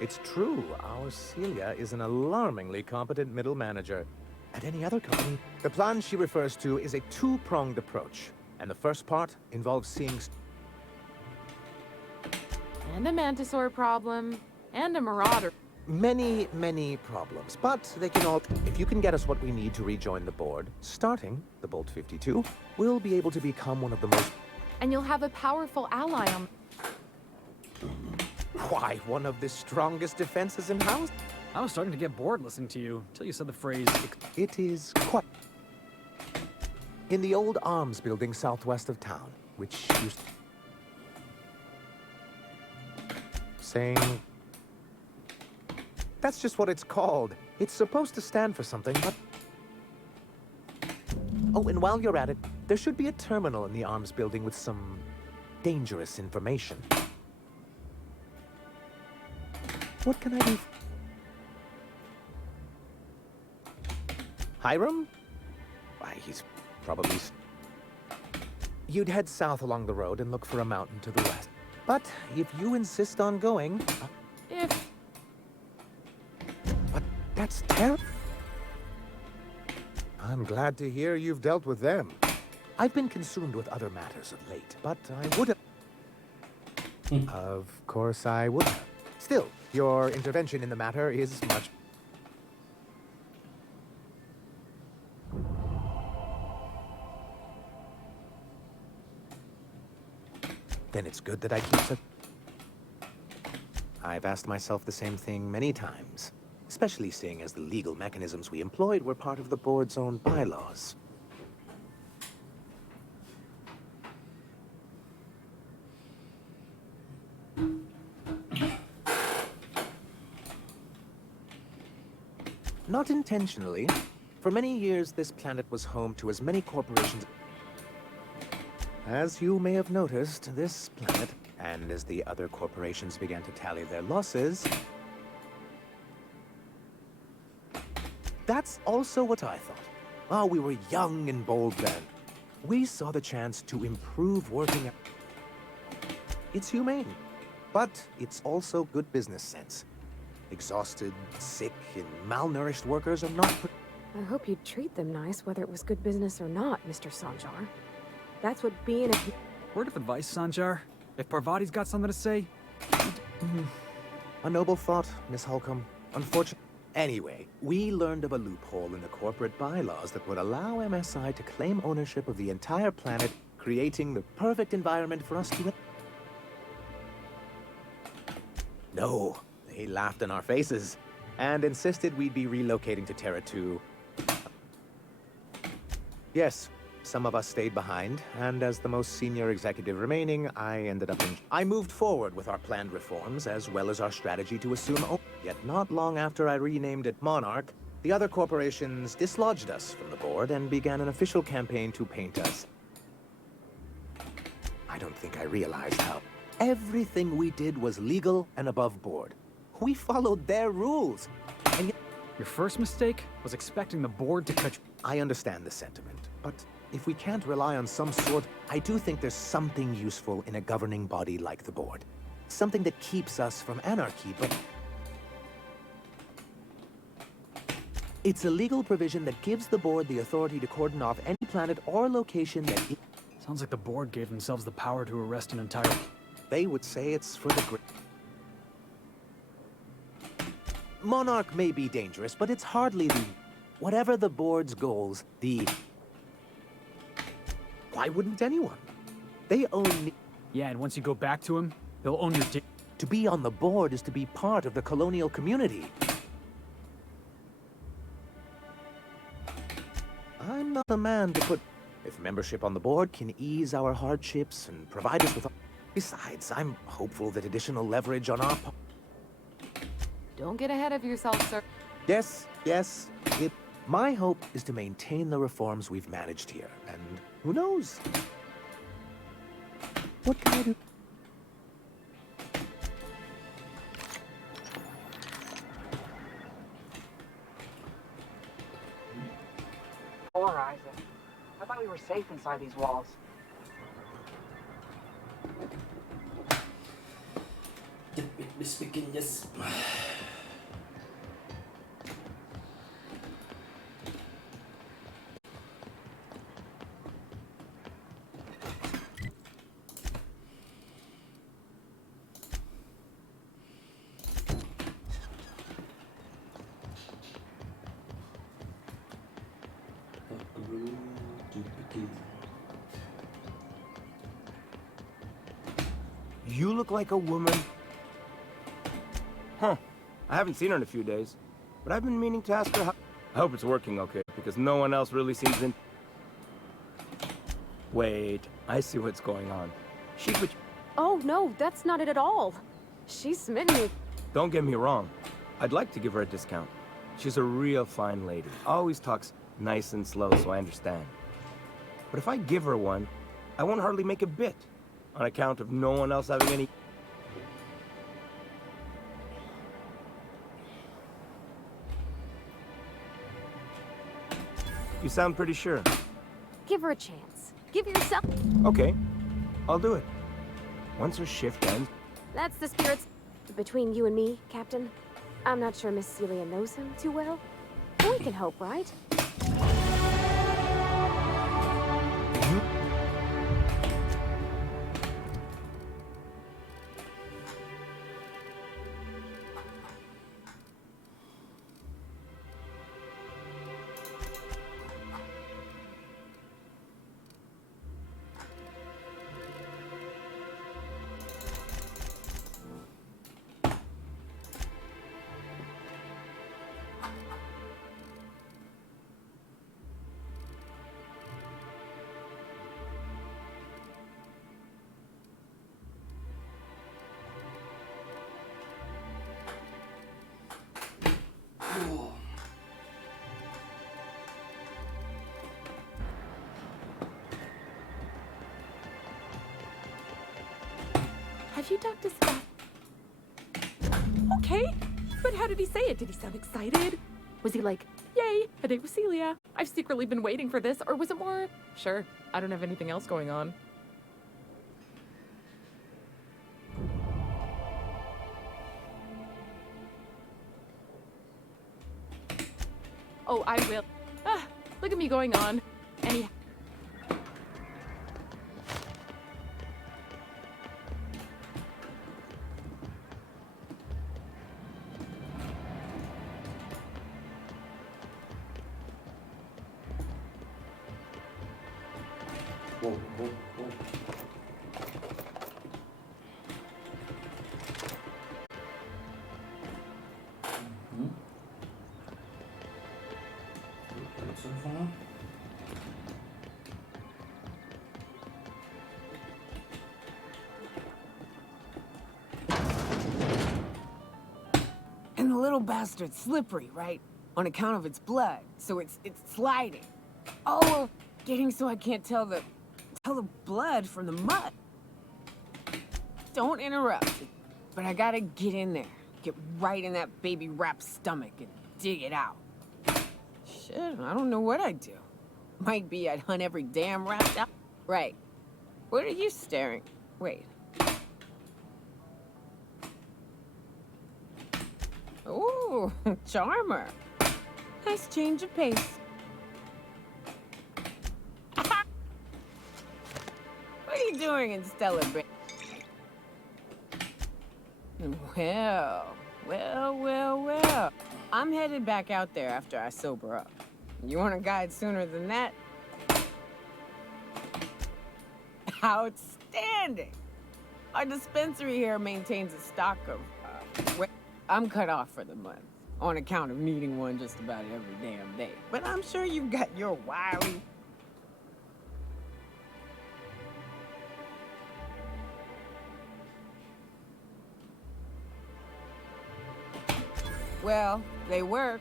It's true, our Celia is an alarmingly competent middle manager. At any other company, the plan she refers to is a two-pronged approach. And the first part involves seeing... And a Mantisaur problem. And a Marauder. Many, many problems. But they can all... If you can get us what we need to rejoin the board, starting the Bolt 52, we'll be able to become one of the most... And you'll have a powerful ally on... Why, one of the strongest defenses in house? I was starting to get bored listening to you, until you said the phrase... It is quite... In the old arms building southwest of town, which used... Saying... That's just what it's called. It's supposed to stand for something, but... Oh, and while you're at it, there should be a terminal in the arms building with some... dangerous information. What can I do? Hiram? Why, he's probably... You'd head south along the road and look for a mountain to the west. But if you insist on going... If... But that's terrible. I'm glad to hear you've dealt with them. I've been consumed with other matters of late, but I would have... Of course I would have. Still, your intervention in the matter is much... Then it's good that I keep it. I've asked myself the same thing many times, especially seeing as the legal mechanisms we employed were part of the board's own bylaws. Not intentionally. For many years, this planet was home to as many corporations... As you may have noticed, this planet, and as the other corporations began to tally their losses... That's also what I thought. Oh, we were young and bold then. We saw the chance to improve working. It's humane, but it's also good business sense. Exhausted, sick, and malnourished workers are not... I hope you'd treat them nice, whether it was good business or not, Mr. Sanjar. That's what being a... Word of advice, Sanjar. If Parvati's got something to say... A noble thought, Miss Holcomb. Unfortunately... Anyway, we learned of a loophole in the corporate bylaws that would allow MSI to claim ownership of the entire planet, creating the perfect environment for us to... No, they laughed in our faces and insisted we'd be relocating to Terra 2. Yes, some of us stayed behind, and as the most senior executive remaining, I ended up in... I moved forward with our planned reforms, as well as our strategy to assume... Yet not long after I renamed it Monarch, the other corporations dislodged us from the board and began an official campaign to paint us. I don't think I realized how everything we did was legal and above board. We followed their rules. And yet... Your first mistake was expecting the board to cut... I understand the sentiment, but if we can't rely on some sort... I do think there's something useful in a governing body like the board. Something that keeps us from anarchy, but... It's a legal provision that gives the board the authority to cordon off any planet or location that... Sounds like the board gave themselves the power to arrest an entire... They would say it's for the great... Monarch may be dangerous, but it's hardly the... Whatever the board's goals, the... Why wouldn't anyone? They own... Yeah, and once you go back to him, they'll own your... To be on the board is to be part of the colonial community. I'm not the man to put... If membership on the board can ease our hardships and provide us with... Besides, I'm hopeful that additional leverage on our... Don't get ahead of yourself, sir. Yes. My hope is to maintain the reforms we've managed here, and who knows? What can I do? Poor Isaac. I thought we were safe inside these walls. Let's begin, yes. You look like a woman. Huh. I haven't seen her in a few days, but I've been meaning to ask her how... I hope it's working okay, because no one else really seems in... Wait, I see what's going on. She could... Oh, no, that's not it at all. She's smitten me. Don't get me wrong. I'd like to give her a discount. She's a real fine lady. Always talks nice and slow, so I understand. But if I give her one, I won't hardly make a bit, on account of no one else having any... You sound pretty sure. Give her a chance. Give yourself... Okay, I'll do it. Once her shift ends... That's the spirits... Between you and me, Captain, I'm not sure Miss Celia knows him too well. We can hope, right? Have you talked to Scott? Okay, but how did he say it? Did he sound excited? Was he like, yay, Hey, a date with Celia. I've secretly been waiting for this, or was it more? Sure, I don't have anything else going on. Oh, I will. Ah, look at me going on. Anyhow. Whoa, whoa, whoa. And the little bastard's slippery, right? On account of its blood, so it's sliding. Oh, well, getting so I can't tell the blood from the mud. Don't interrupt, but I gotta get in there, get right in that baby rap's stomach and dig it out. Shit, I don't know what I'd do. Might be I'd hunt every damn rat out. Right. What are you staring? Wait. Ooh, charmer. Nice change of pace. What are you doing in Stellar Bay? Well. I'm headed back out there after I sober up. You want a guide sooner than that? Outstanding! Our dispensary here maintains a stock of, I'm cut off for the month, on account of needing one just about every damn day. But I'm sure you've got your wily... Well, they work.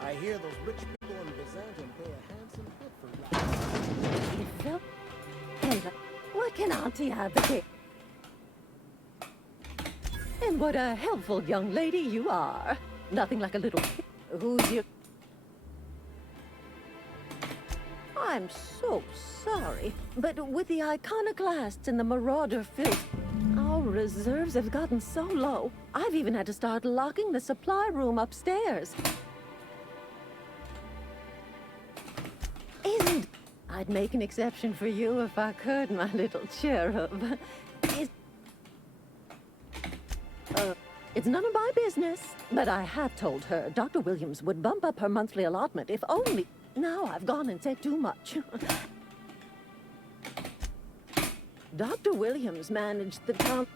I hear those rich people in Byzantium pay a handsome bit for life. Ava, what can Auntie advocate? And what a helpful young lady you are. Nothing like a little kid who's your... I'm so sorry, but with the iconoclasts and the marauder filth, our reserves have gotten so low. I've even had to start locking the supply room upstairs. I'd make an exception for you if I could, my little cherub. It's none of my business, but I have told her Dr. Williams would bump up her monthly allotment if only... Now I've gone and said too much. Dr. Williams managed the town...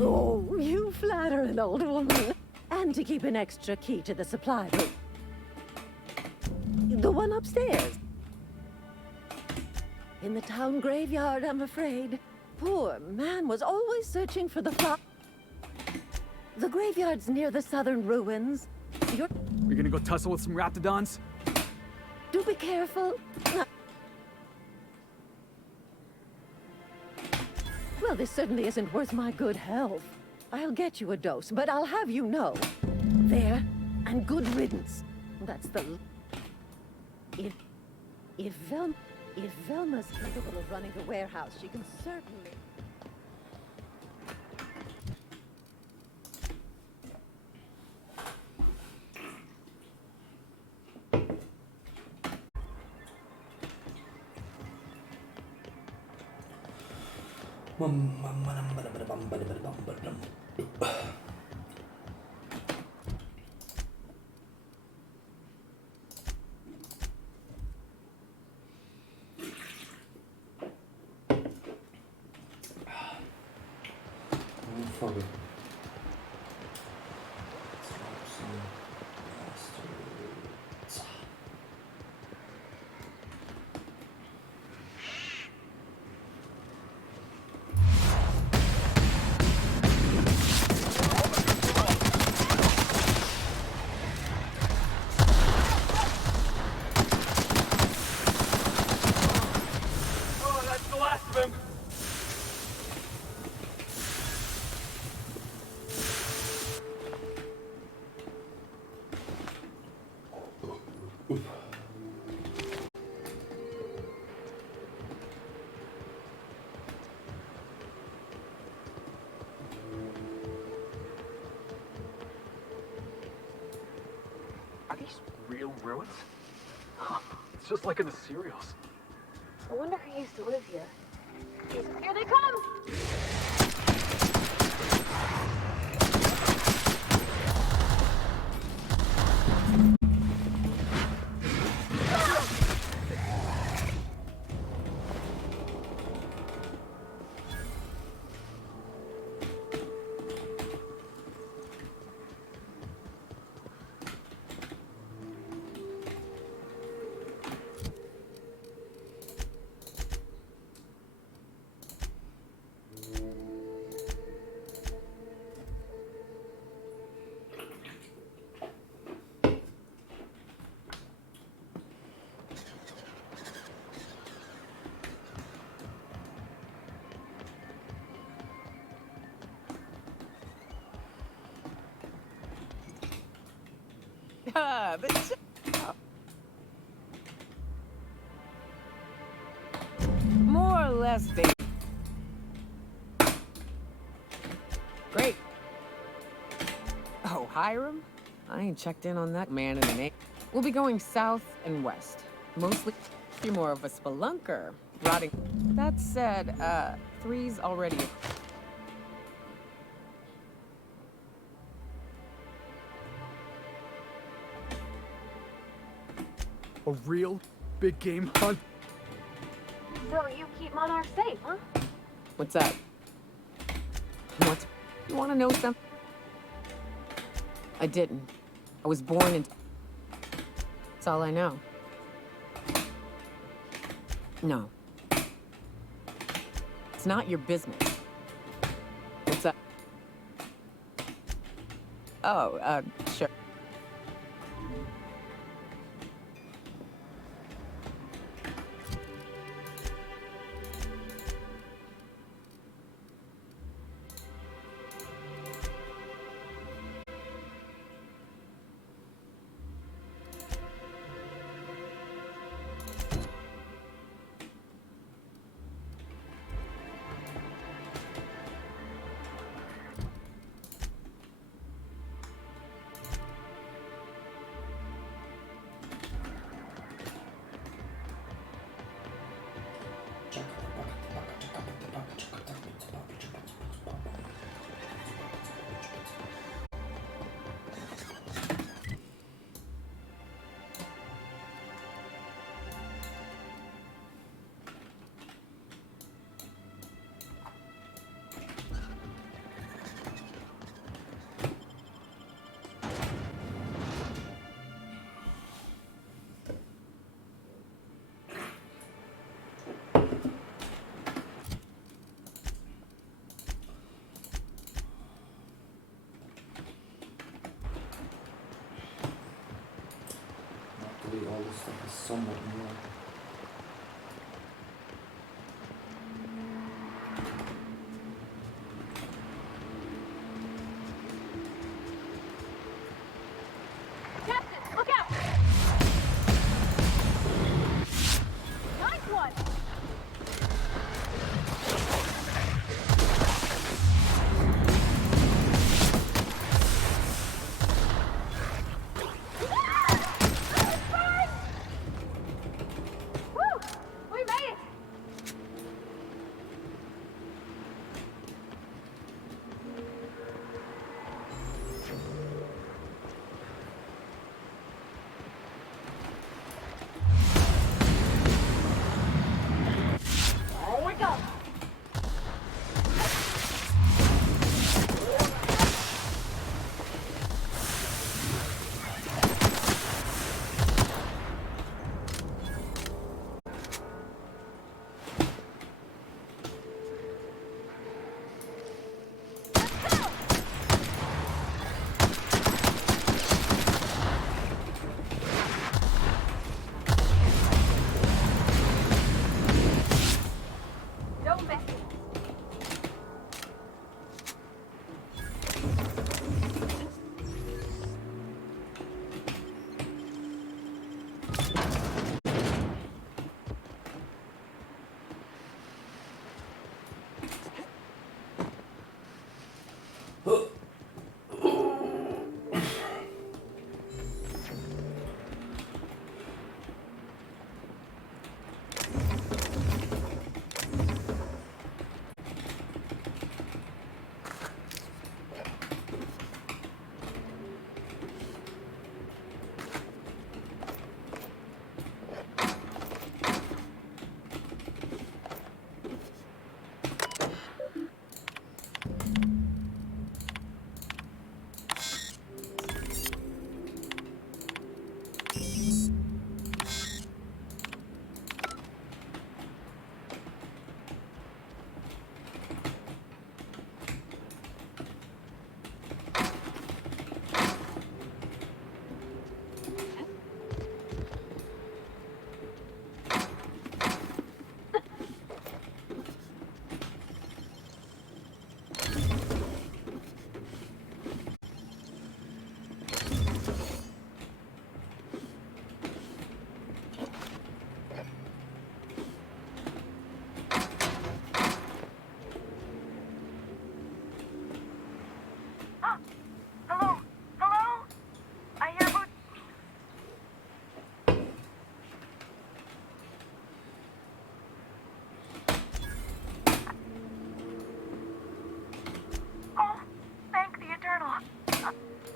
Oh, you flatter an old woman. And to keep an extra key to the supply room. The one upstairs. In the town graveyard, I'm afraid. Poor man was always searching for the flock. The graveyard's near the southern ruins. We're gonna go tussle with some raptidons? Do be careful. Well, this certainly isn't worth my good health. I'll get you a dose, but I'll have you know. There, and good riddance. That's the... If Velma's capable of running the warehouse, she can certainly... Fuck it. Are these real ruins? It's just like in the serials. I wonder who used to live here. Here they come! More or less, baby. Great. Oh, Hiram? I ain't checked in on that man in the name. We'll be going south and west. Mostly, you're more of a spelunker. Rotting. That said, 3's already... A real big game hunt? So you keep Monarch safe, huh? What's that? What? You want to know something? I didn't. I was born in... That's all I know. No. It's not your business. What's that? Oh, sure. All this stuff is somewhat new. Captain, look out! Nice one!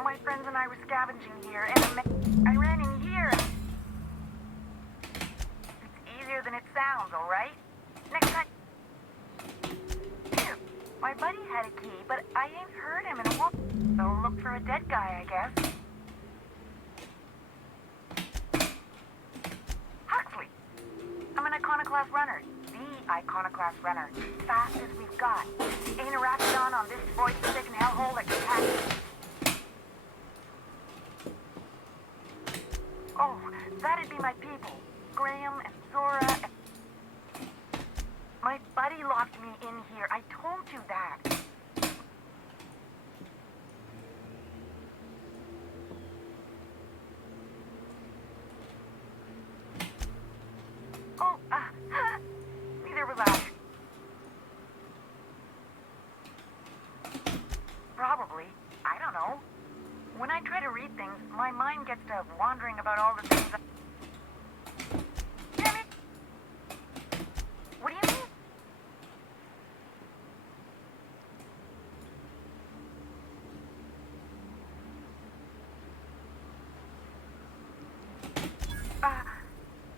My friends and I were scavenging here, and I ran in here. It's easier than it sounds, all right? Next time. Here, my buddy had a key, but I ain't heard him in a while. So look for a dead guy, I guess. Huxley, I'm an Iconoclast runner. The Iconoclast runner. Fastest we've got. Ain't a Rapidon on this voice-sticking hellhole that can catch me. Oh, that'd be my people. Graham and Zora and... My buddy locked me in here. I told you that. Oh, neither was I. Probably. I don't know. When I try to read things, my mind gets to wandering about all the things I... Damn it! What do you mean?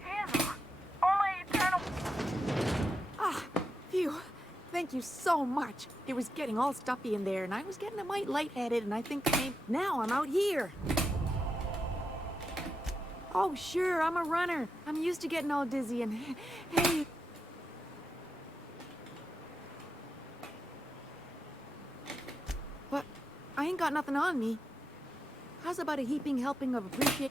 Hazel! Oh, my eternal... Ah, phew. Thank you so much. It was getting all stuffy in there, and I was getting a mite lightheaded, and I think maybe now I'm out here. Oh, sure, I'm a runner. I'm used to getting all dizzy, and hey... But I ain't got nothing on me. How's about a heaping helping of appreciation?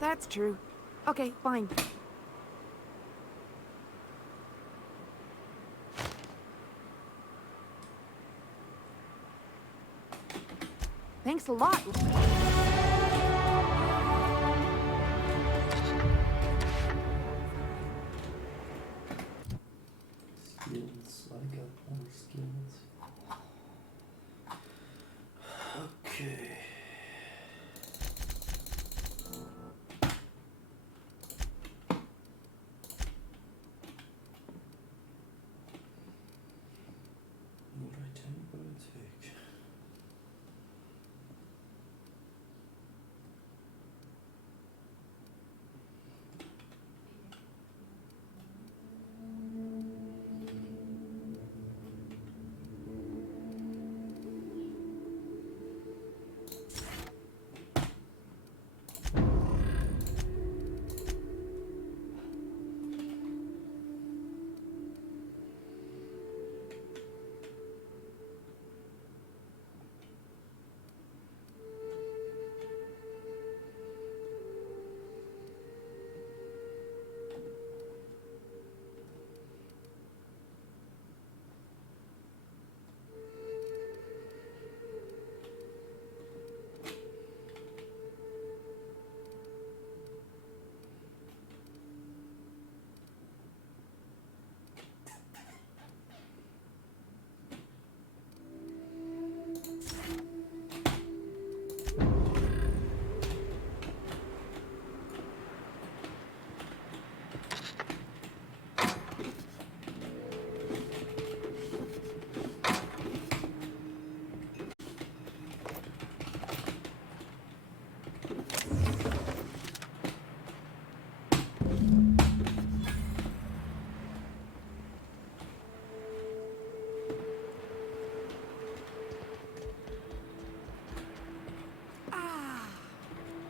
That's true. Okay, fine. Thanks a lot. Skills. I got more skills. Okay. What I take, what I take.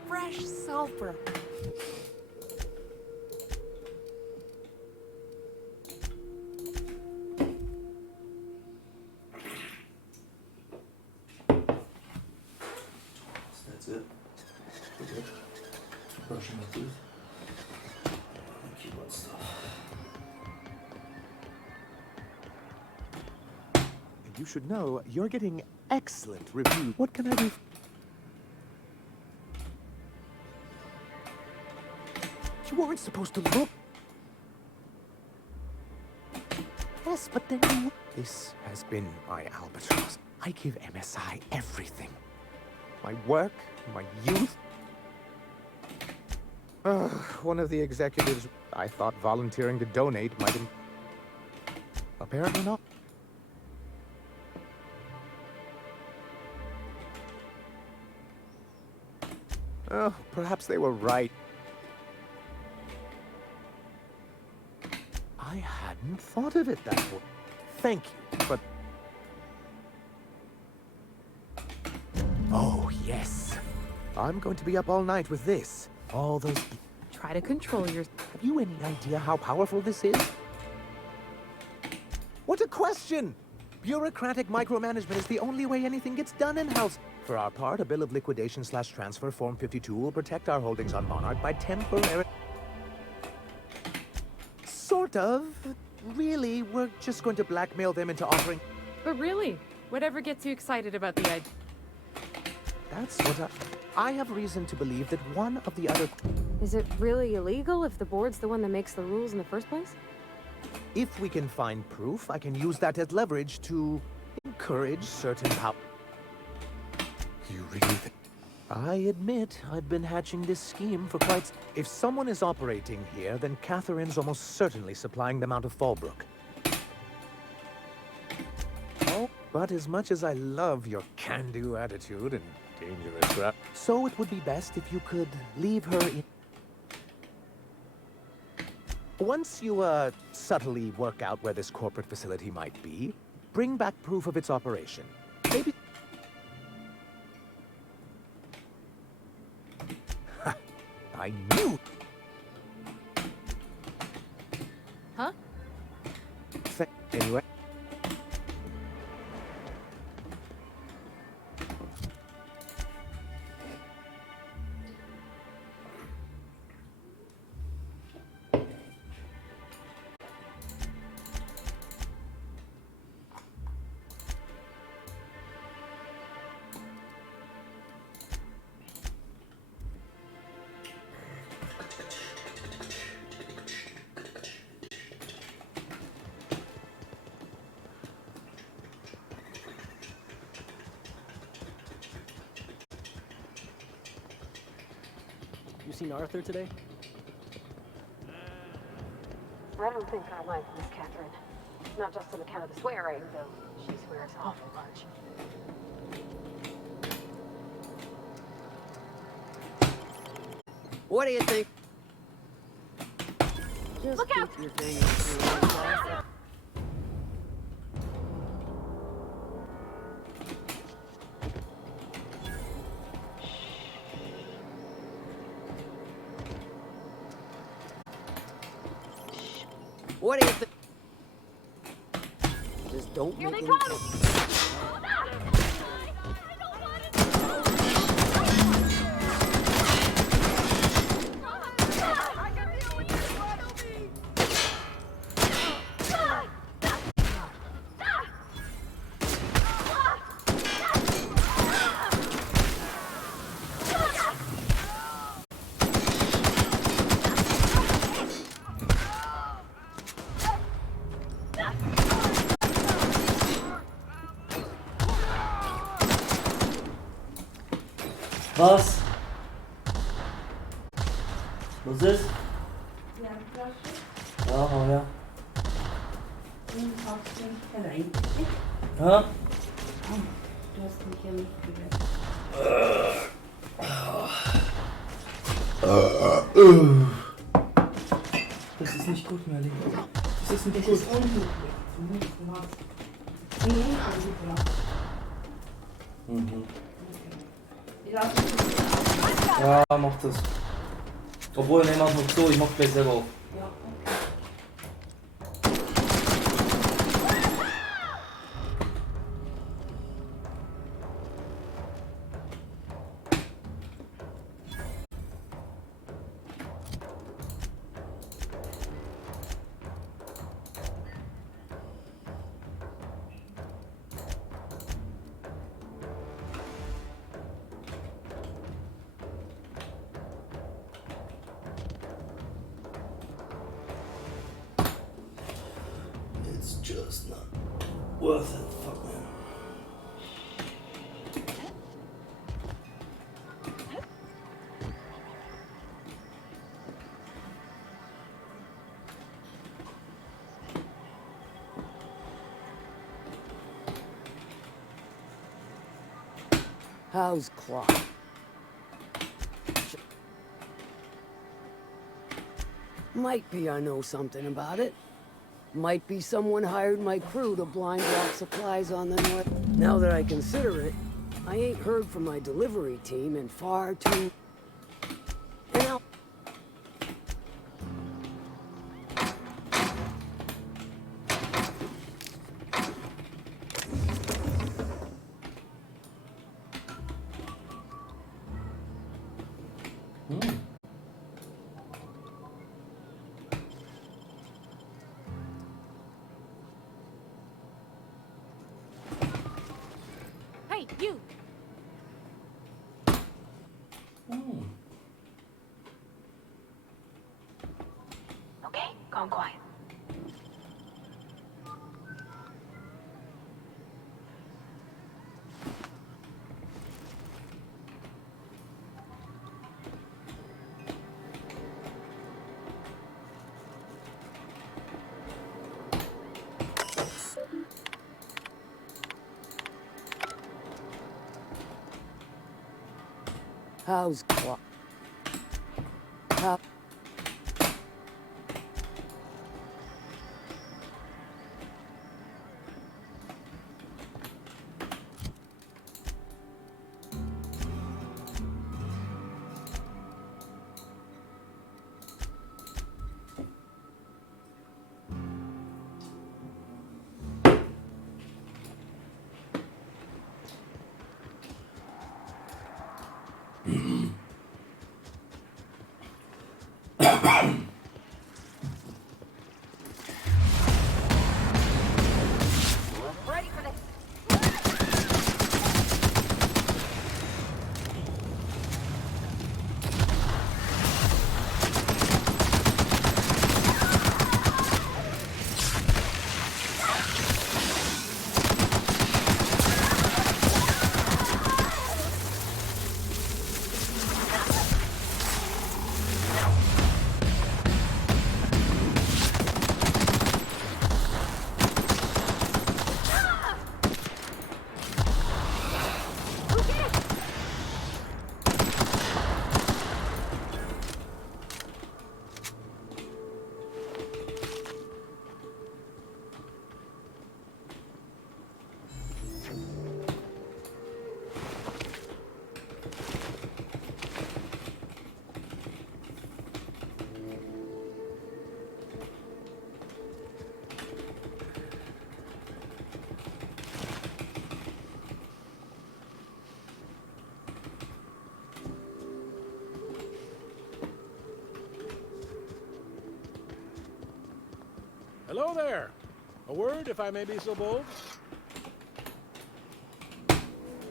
Fresh sulfur. That's it. We're good. Brushing my teeth. Keyboard stuff. You should know you're getting excellent reviews. What can I do? You weren't supposed to look. Yes, but then you... This has been my albatross. I give MSI everything. My work, my youth. One of the executives, I thought volunteering to donate might... Apparently not. Oh, perhaps they were right. I hadn't thought of it that way. Thank you, but... Oh, yes. I'm going to be up all night with this. All those... Try to control your... Have you any idea how powerful this is? What a question! Bureaucratic micromanagement is the only way anything gets done in-house. For our part, a bill of liquidation/transfer Form 52 will protect our holdings on Monarch by temporary... Sort of. Really, we're just going to blackmail them into offering... But really, whatever gets you excited about the idea? That's what I have reason to believe that one of the other... Is it really illegal if the board's the one that makes the rules in the first place? If we can find proof, I can use that as leverage to encourage certain power. You really think... I admit, I've been hatching this scheme for quite... If someone is operating here, then Catherine's almost certainly supplying them out of Fallbrook. Oh, but as much as I love your can-do attitude and dangerous rap, so it would be best if you could leave her in... Once you, subtly work out where this corporate facility might be, bring back proof of its operation. Maybe... I knew... Huh? Anyway... You seen Arthur today? I don't think I like Miss Catherine. Not just on account of the swearing, though she swears awful much. What do you think? Just Look out! keep your fingers to yourself. What do you think? Just don't Here make they any come! Was? Was ist? Ja, hau her. Ja? Du hast mich ja nicht gehört. Das ist nicht gut, Merlin. Das ist nicht Das gut. ist unglücklich. Nee, also Mhm. ich lasse mich nicht. Ja, mach das. Obwohl, ne, mach noch so, ich mach gleich selber auf. Ja. It's just not worth it. Fuck, man. How's clock? Might be I know something about it. Might be someone hired my crew to blind lock supplies on the north. Now that I consider it, I ain't heard from my delivery team in far too... And I'll... Hey, you! Okay, gone quiet. How's clock? How... Ready for this. Hello there. A word, if I may be so bold?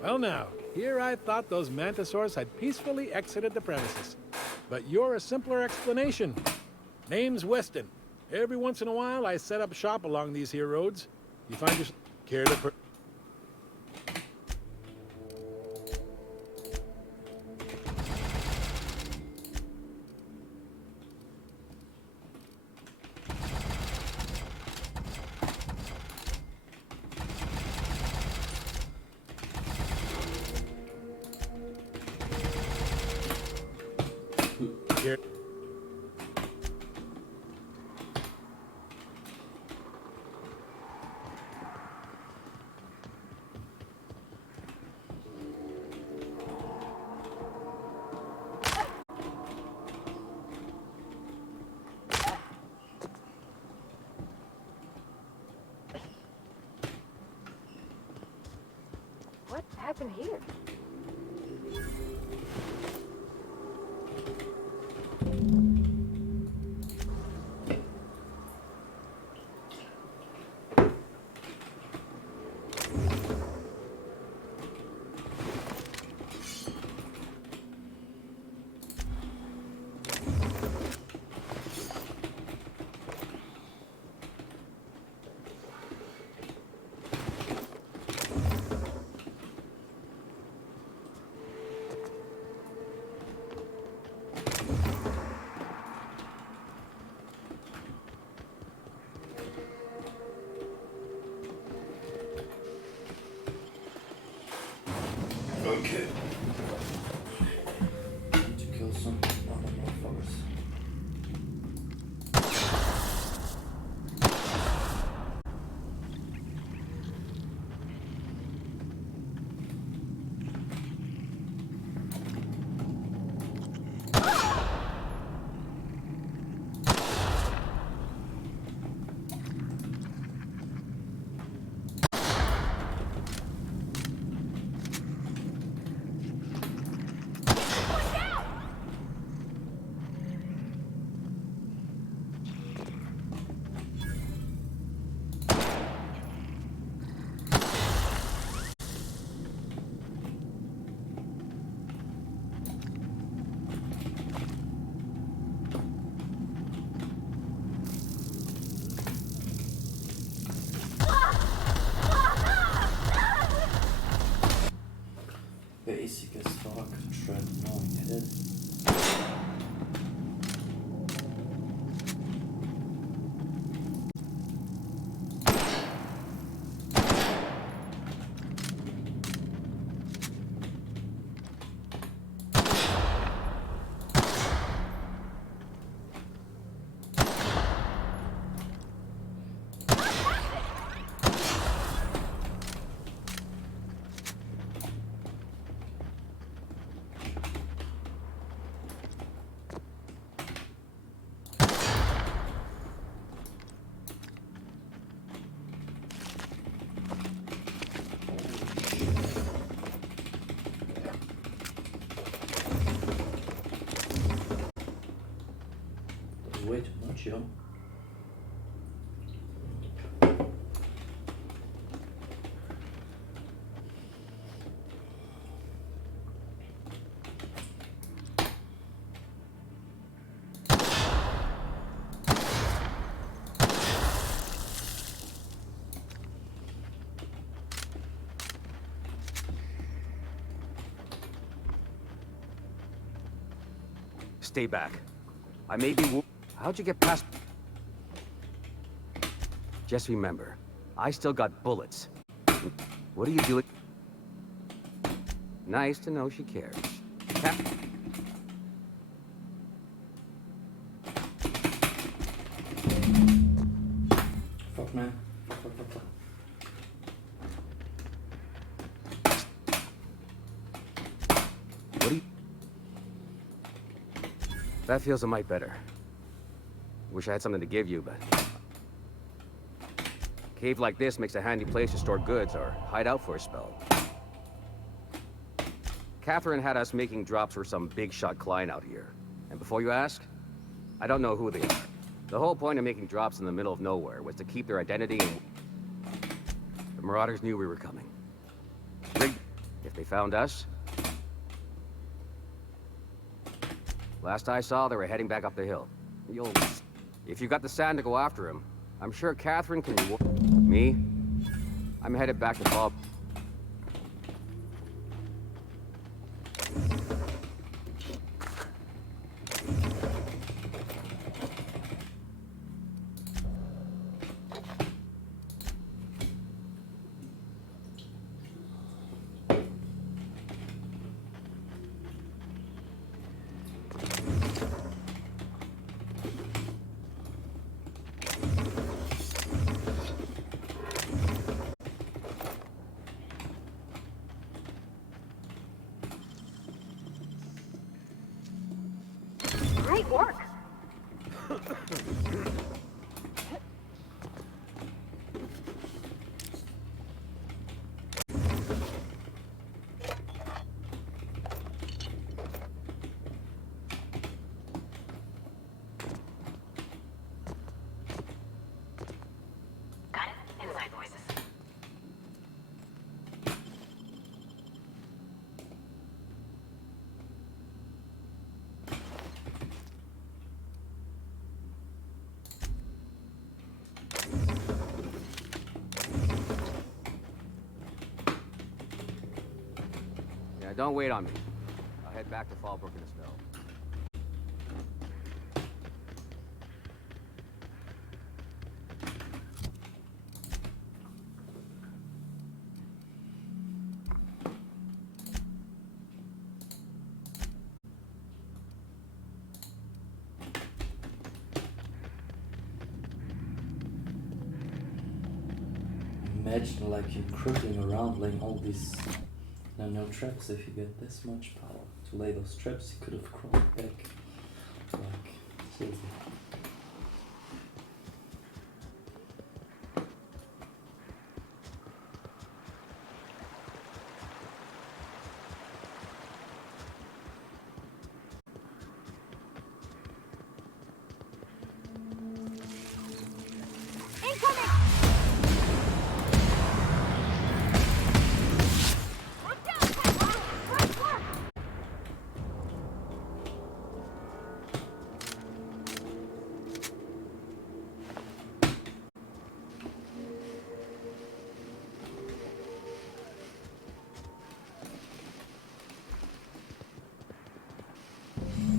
Well now, here I thought those mantisaurs had peacefully exited the premises. But you're a simpler explanation. Name's Weston. Every once in a while, I set up shop along these here roads. You find yourself... Care to... Here. What happened here? Okay. Need to kill some other motherfuckers. Basic as fuck, tread knowing it. That's way too much, yo. Stay back. I may be How'd you get past... Just remember, I still got bullets. What are you doing? Nice to know she cares. Fuck, man. Fuck. What do you... That feels a mite better. Wish I had something to give you, but... A cave like this makes a handy place to store goods or hide out for a spell. Catherine had us making drops for some big-shot client out here. And before you ask, I don't know who they are. The whole point of making drops in the middle of nowhere was to keep their identity and... The Marauders knew we were coming. If they found us... Last I saw, they were heading back up the hill. If you got the sand to go after him, I'm sure Catherine can reward... Me? I'm headed back to Bob. Great work. Got it. Inside voices. Yeah, don't wait on me. I'll head back to Fallbrook in a spell. Imagine like him crippling around laying all these no traps. If you get this much power to lay those traps, he could have crawled back. Like, seriously.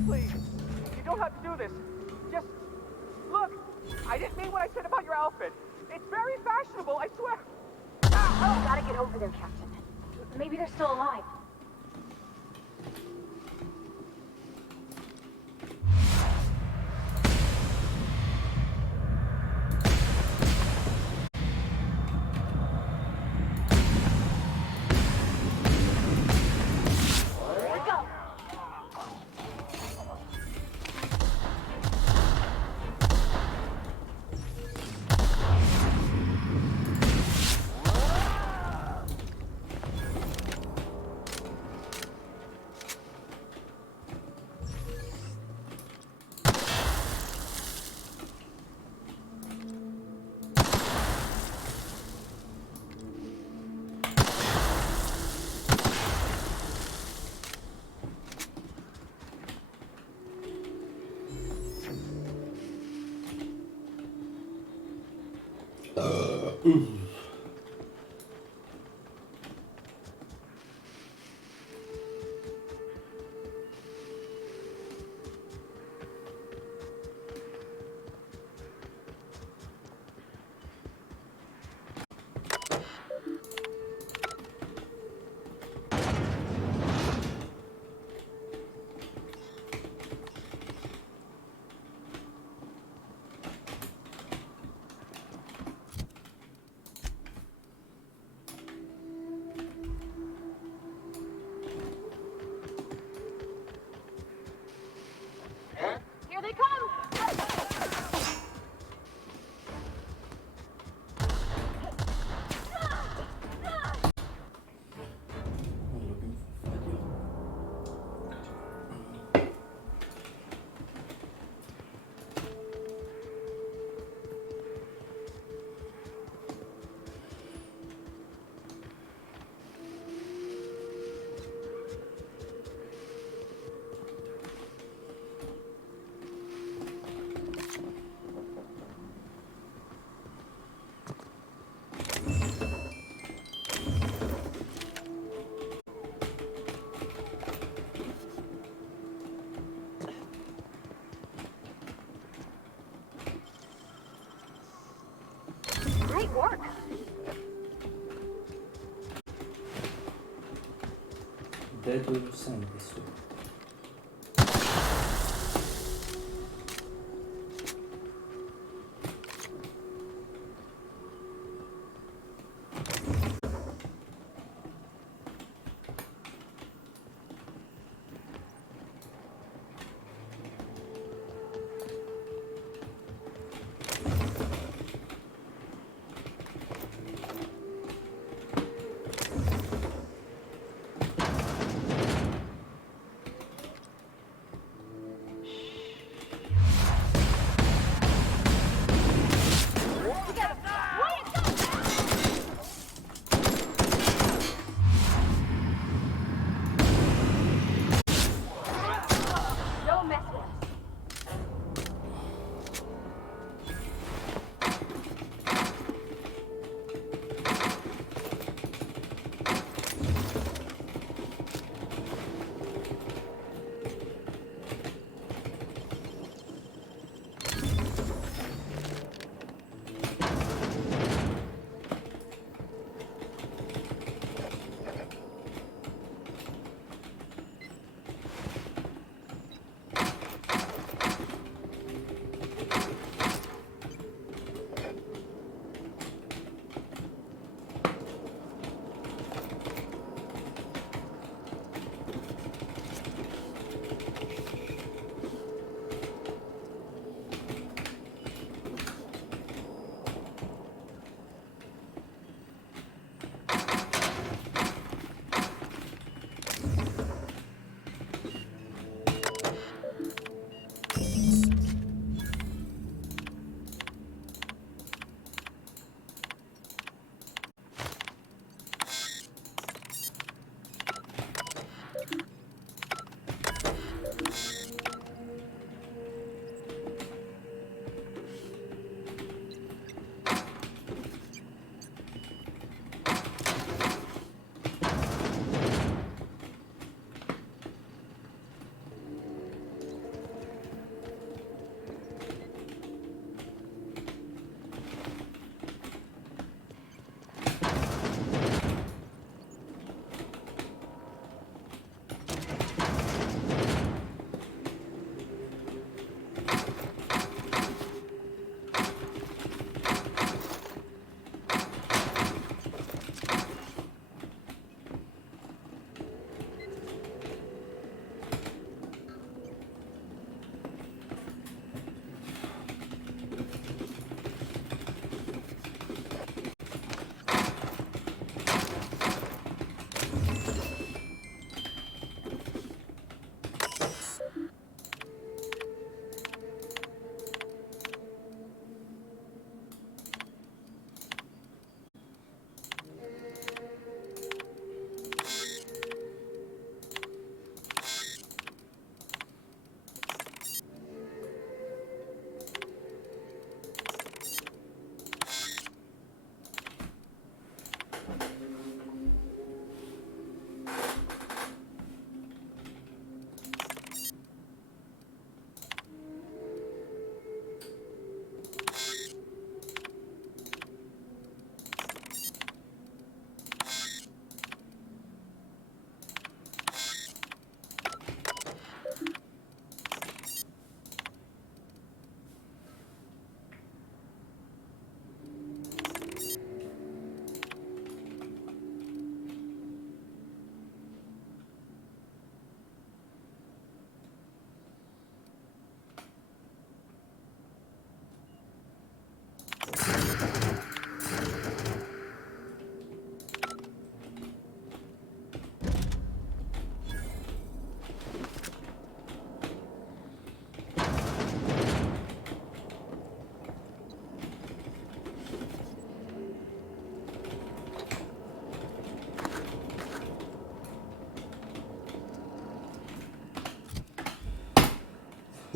Please, you don't have to do this. Just look. I didn't mean what I said about your outfit. It's very fashionable, I swear. Oh, gotta get over there, Captain. Maybe they're still alive. Here they come! Great work. That will send this way.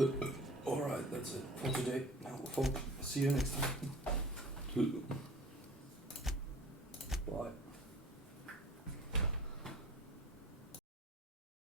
Alright, that's it for today. Now, folk, see you next time. Bye.